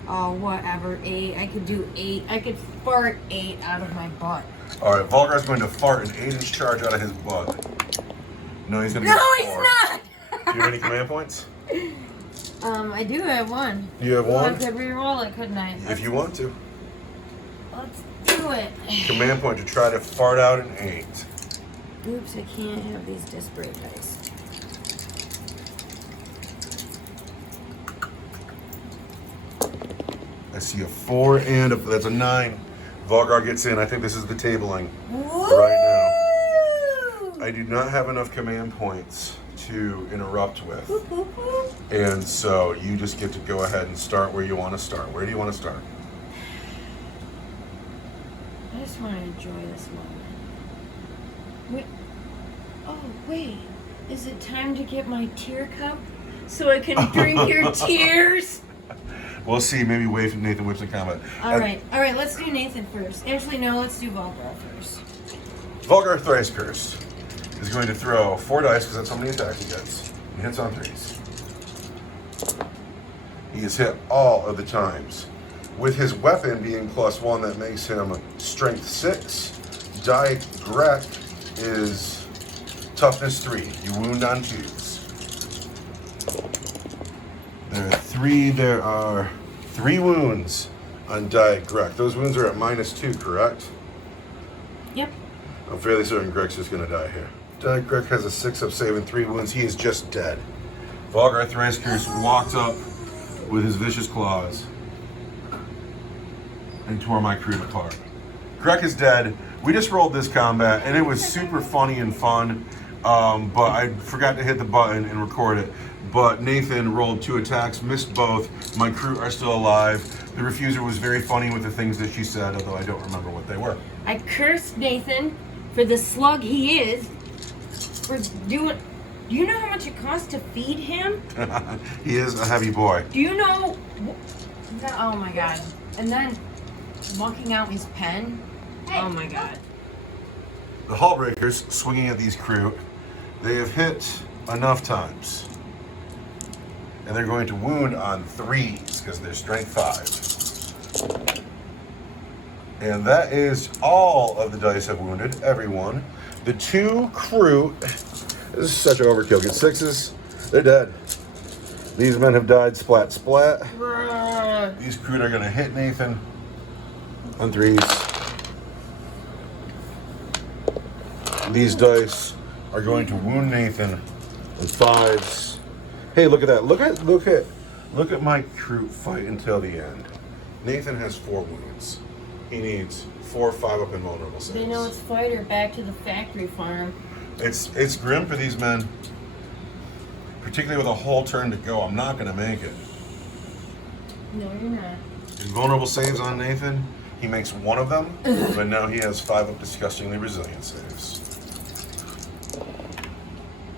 Oh, whatever. 8. I could do 8. I could fart 8 out of my butt. All right, Volgar's going to fart an 8-inch charge out of his butt. No, he's going to No, get he's 4. not! Do you have any command points? I do have one. You have one? I could re-roll it, couldn't I? If you want to. Let's do it. Command point to try to fart out an 8. Oops, I can't have these disparate dice. I see a 4 and that's a 9. Volgar gets in. I think this is the tabling right now. I do not have enough command points to interrupt with. And so you just get to go ahead and start where you want to start. Where do you want to start? I just want to enjoy this moment. Wait. Oh, wait. Is it time to get my tear cup so I can drink your tears? We'll see. Maybe wait for Nathan whips in combat. All right, let's do Nathan first. Actually, no, let's do Volgar first. Volgar Thrice Cursed is going to throw 4 dice because that's how many attacks he gets. He hits on 3s. He is hit all of the times. With his weapon being +1, that makes him strength 6. Die Grek is toughness 3. You wound on 2s. There are 3 wounds on Die Grek. Those wounds are at -2, correct? Yep. I'm fairly certain Greg's just going to die here. Greg has a 6 up save and 3 wounds. He is just dead. Volgar Thrice Cursed walked up with his vicious claws and tore my Kroot apart. Greg is dead. We just rolled this combat and it was super funny and fun, but I forgot to hit the button and record it. But Nathan rolled 2 attacks, missed both. My Kroot are still alive. The Refuser was very funny with the things that she said, although I don't remember what they were. I cursed Nathan for the slug he is for doing. Do you know how much it costs to feed him? He is a heavy boy. Do you know? Oh my god! And then walking out his pen. Oh my god! The Hullbreakers swinging at these Kroot. They have hit enough times. And they're going to wound on 3s because they're strength 5. And that is all of the dice have wounded, everyone. The 2 Kroot, this is such overkill, get 6s, they're dead. These men have died, splat, splat. These Kroot are going to hit Nathan on 3s. These dice are going to wound Nathan on 5s. Hey, look at that. Look at my Kroot fight until the end. Nathan has 4 wounds. He needs 4 or 5 up invulnerable saves. They know it's fighter back to the factory farm. It's grim for these men. Particularly with a whole turn to go. I'm not gonna make it. No, you're not. Invulnerable saves on Nathan. He makes 1 of them, but now he has 5 of disgustingly resilient saves.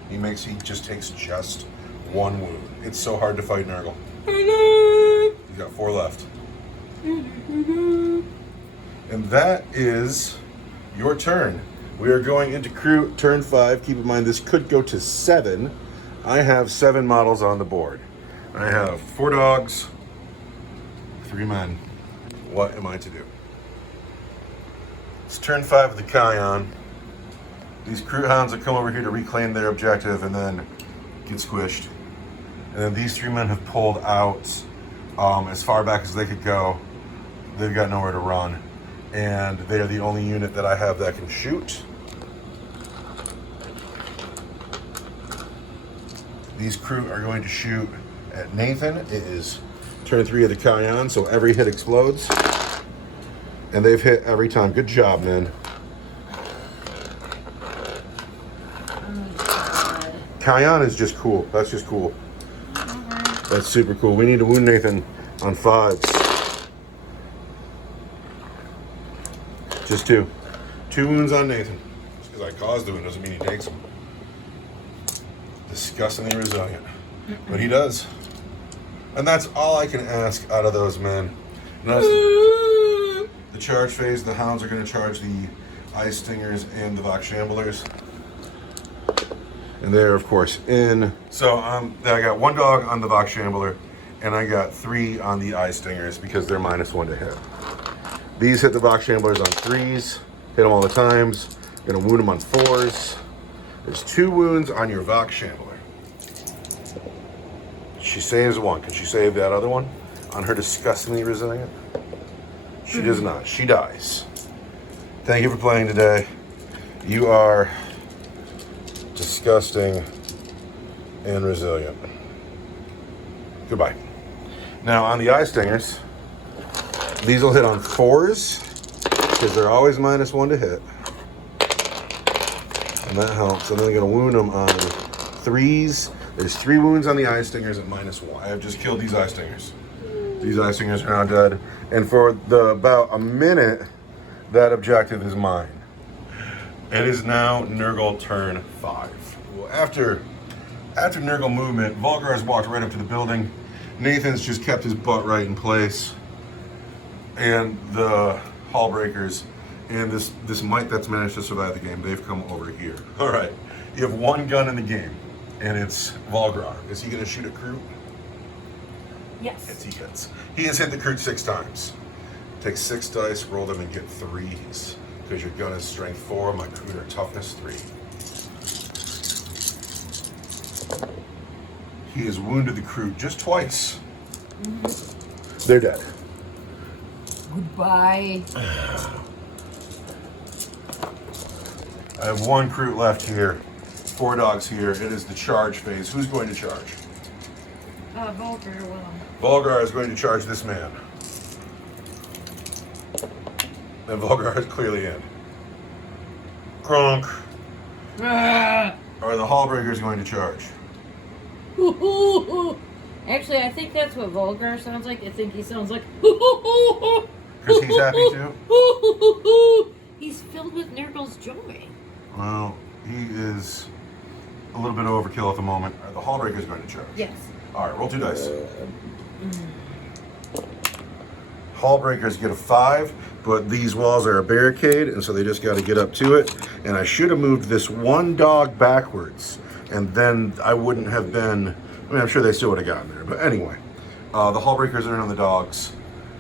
He just takes just 1 wound. It's so hard to fight Nurgle. He's got 4 left. And that is your turn. We are going into Kroot, turn 5. Keep in mind this could go to 7. I have 7 models on the board. I have 4 dogs, 3 men. What am I to do? It's turn 5 of the Kion. These Kroot hounds have come over here to reclaim their objective and then get squished. And then these 3 men have pulled out as far back as they could go. They've got nowhere to run. And they are the only unit that I have that can shoot. These Kroot are going to shoot at Nathan. It is turn 3 of the Kion, so every hit explodes. And they've hit every time. Good job, man. Kion is just cool. That's just cool. That's super cool. We need to wound Nathan on 5s. Just 2. 2 wounds on Nathan. Just because I caused the wound doesn't mean he takes them. Disgustingly resilient. But he does. And that's all I can ask out of those men. Notice the charge phase, the hounds are going to charge the ice stingers and the Vox Shamblers. And they're, of course, in. So I got 1 dog on the Vox Shambler, and I got 3 on the Eye Stingers because they're -1 to hit. These hit the Vox Shamblers on 3s, hit them all the times. Gonna wound them on 4s. There's 2 wounds on your Vox Shambler. She saves one. Can she save that other one on her disgustingly resilient? She does not. She dies. Thank you for playing today. You are disgusting and resilient. Goodbye. Now on the eye stingers, these will hit on 4s because they're always -1 to hit. And that helps. And then I'm going to wound them on 3s. There's 3 wounds on the eye stingers at -1. I have just killed these eye stingers. These eye stingers are now dead. And for about a minute, that objective is mine. It is now Nurgle turn 5. Well, after Nurgle movement, Volgar has walked right up to the building. Nathan's just kept his butt right in place. And the Hall Breakers and this mite that's managed to survive the game, they've come over here. All right, you have 1 gun in the game, and it's Volgar. Is he going to shoot at Kroot? Yes. Yes, he hits. He has hit the Kroot 6 times. Take 6 dice, roll them, and get 3s. Because your gun is strength 4, my Kroot are toughness 3. He has wounded the Kroot just twice. Mm-hmm. They're dead. Goodbye. I have 1 Kroot left here. 4 dogs here. It is the charge phase. Who's going to charge? Volgar will. Volgar is going to charge this man. And Volgar is clearly in. Kronk. Are the Hall Breakers going to charge? Actually, I think that's what Volgar sounds like. I think he sounds like. Because he's happy too? He's filled with Nurgle's joy. Well, he is a little bit overkill at the moment. Are the Hall Breakers going to charge? Yes. All right, roll 2 dice. Hall Breakers get a 5, but these walls are a barricade, and so they just got to get up to it. And I should have moved this 1 dog backwards, and then I wouldn't have been. I mean, I'm sure they still would have gotten there. But anyway, the Hall Breakers are in on the dogs.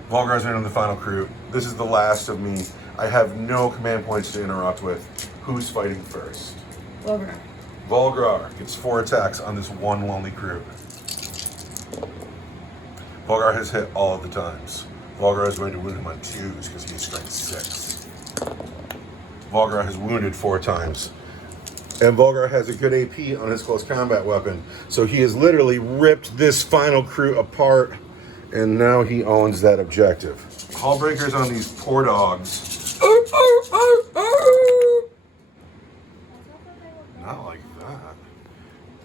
Volgar's in on the final Kroot. This is the last of me. I have no command points to interrupt with. Who's fighting first? Volgar. Volgar gets 4 attacks on this 1 lonely Kroot. Volgar has hit all of the times. Volgar is going to wound him on 2s because he is strength 6. Volgar has wounded 4 times. And Volgar has a good AP on his close combat weapon. So he has literally ripped this final Kroot apart, and now he owns that objective. Hall Breakers on these poor dogs. Not like that.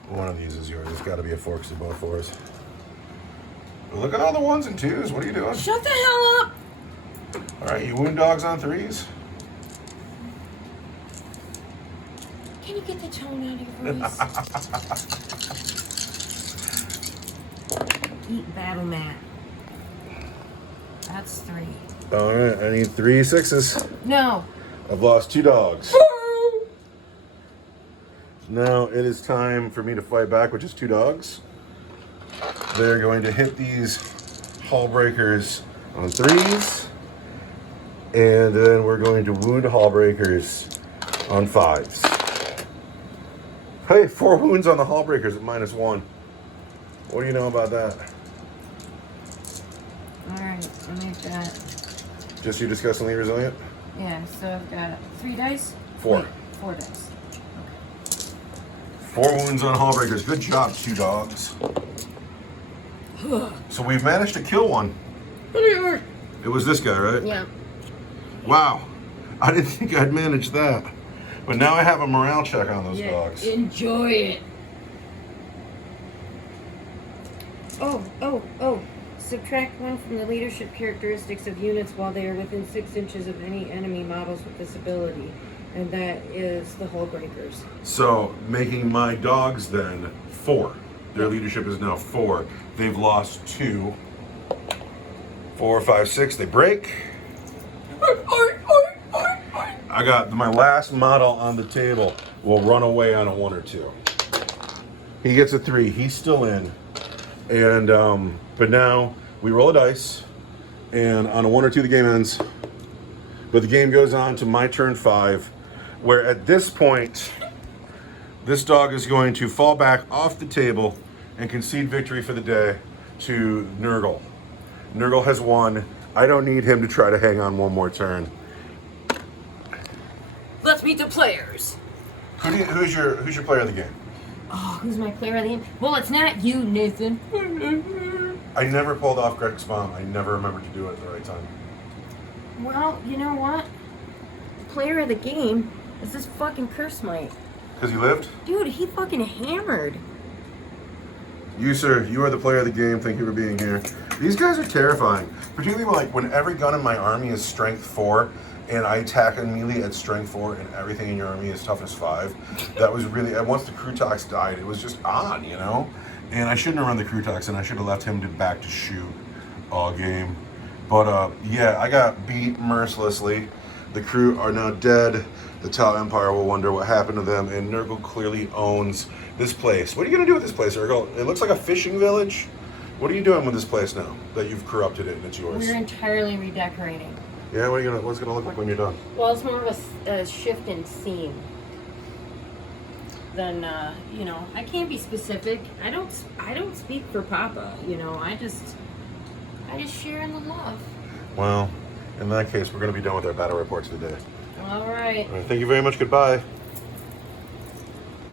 One of these is yours. It's got to be a 4 because they're both 4s. Look at all the 1s and 2s. What are you doing? Shut the hell up! All right, you wound dogs on 3s. Can you get the tone out of your voice? Eat battle mat. That's 3. All right, I need 3 6s. No. I've lost 2 dogs. Now it is time for me to fight back with just 2 dogs. They're going to hit these Hall Breakers on 3s. And then we're going to wound Hall Breakers on 5s. Hey, 4 wounds on the Hall Breakers at -1. What do you know about that? Alright, I make that. Just you disgustingly resilient? Yeah, so I've got 3 dice? 4. Wait, 4 dice. 4 wounds on Hall Breakers. Good job, 2 dogs. So we've managed to kill one. It was this guy, right? Yeah. Wow. I didn't think I'd manage that. But now I have a morale check on those dogs. Enjoy it. Oh. Subtract 1 from the leadership characteristics of units while they are within 6 inches of any enemy models with this ability. And that is the Hall Breakers. So making my dogs then 4. Their leadership is now 4. They've lost 2. 4, 5, 6. They break. I got my last model on the table. Will run away on a 1 or 2. He gets a 3. He's still in. And but now we roll a dice, and on a 1 or 2 the game ends. But the game goes on to my turn 5, where at this point this dog is going to fall back off the table and concede victory for the day to Nurgle. Nurgle has won. I don't need him to try to hang on one more turn. Let's meet the players. Who's your player of the game? Oh, who's my player of the game? Well, it's not you, Nathan. I never pulled off Greg's bomb. I never remembered to do it at the right time. Well, you know what? The player of the game is this fucking curse mite. Because he lived? Dude, he fucking hammered. You, sir, you are the player of the game. Thank you for being here. These guys are terrifying. Particularly like when every gun in my army is strength 4 and I attack immediately at strength 4 and everything in your army is toughness 5. That was really, and once the Krootox died, it was just odd, you know? And I shouldn't have run the Krootox and I should have left him back to shoot all game. But yeah, I got beat mercilessly. The Kroot are now dead. The Tau Empire will wonder what happened to them, and Nurgle clearly owns this place. What are you going to do with this place, Nurgle? It looks like a fishing village. What are you doing with this place now that you've corrupted it and it's yours? We're entirely redecorating. Yeah, what's it gonna look like when you're done? Well, it's more of a shift in scene than you know. I can't be specific. I don't speak for Papa. You know, I just share in the love. Well, in that case, we're gonna be done with our battle reports today. All right. All right, thank you very much. Goodbye.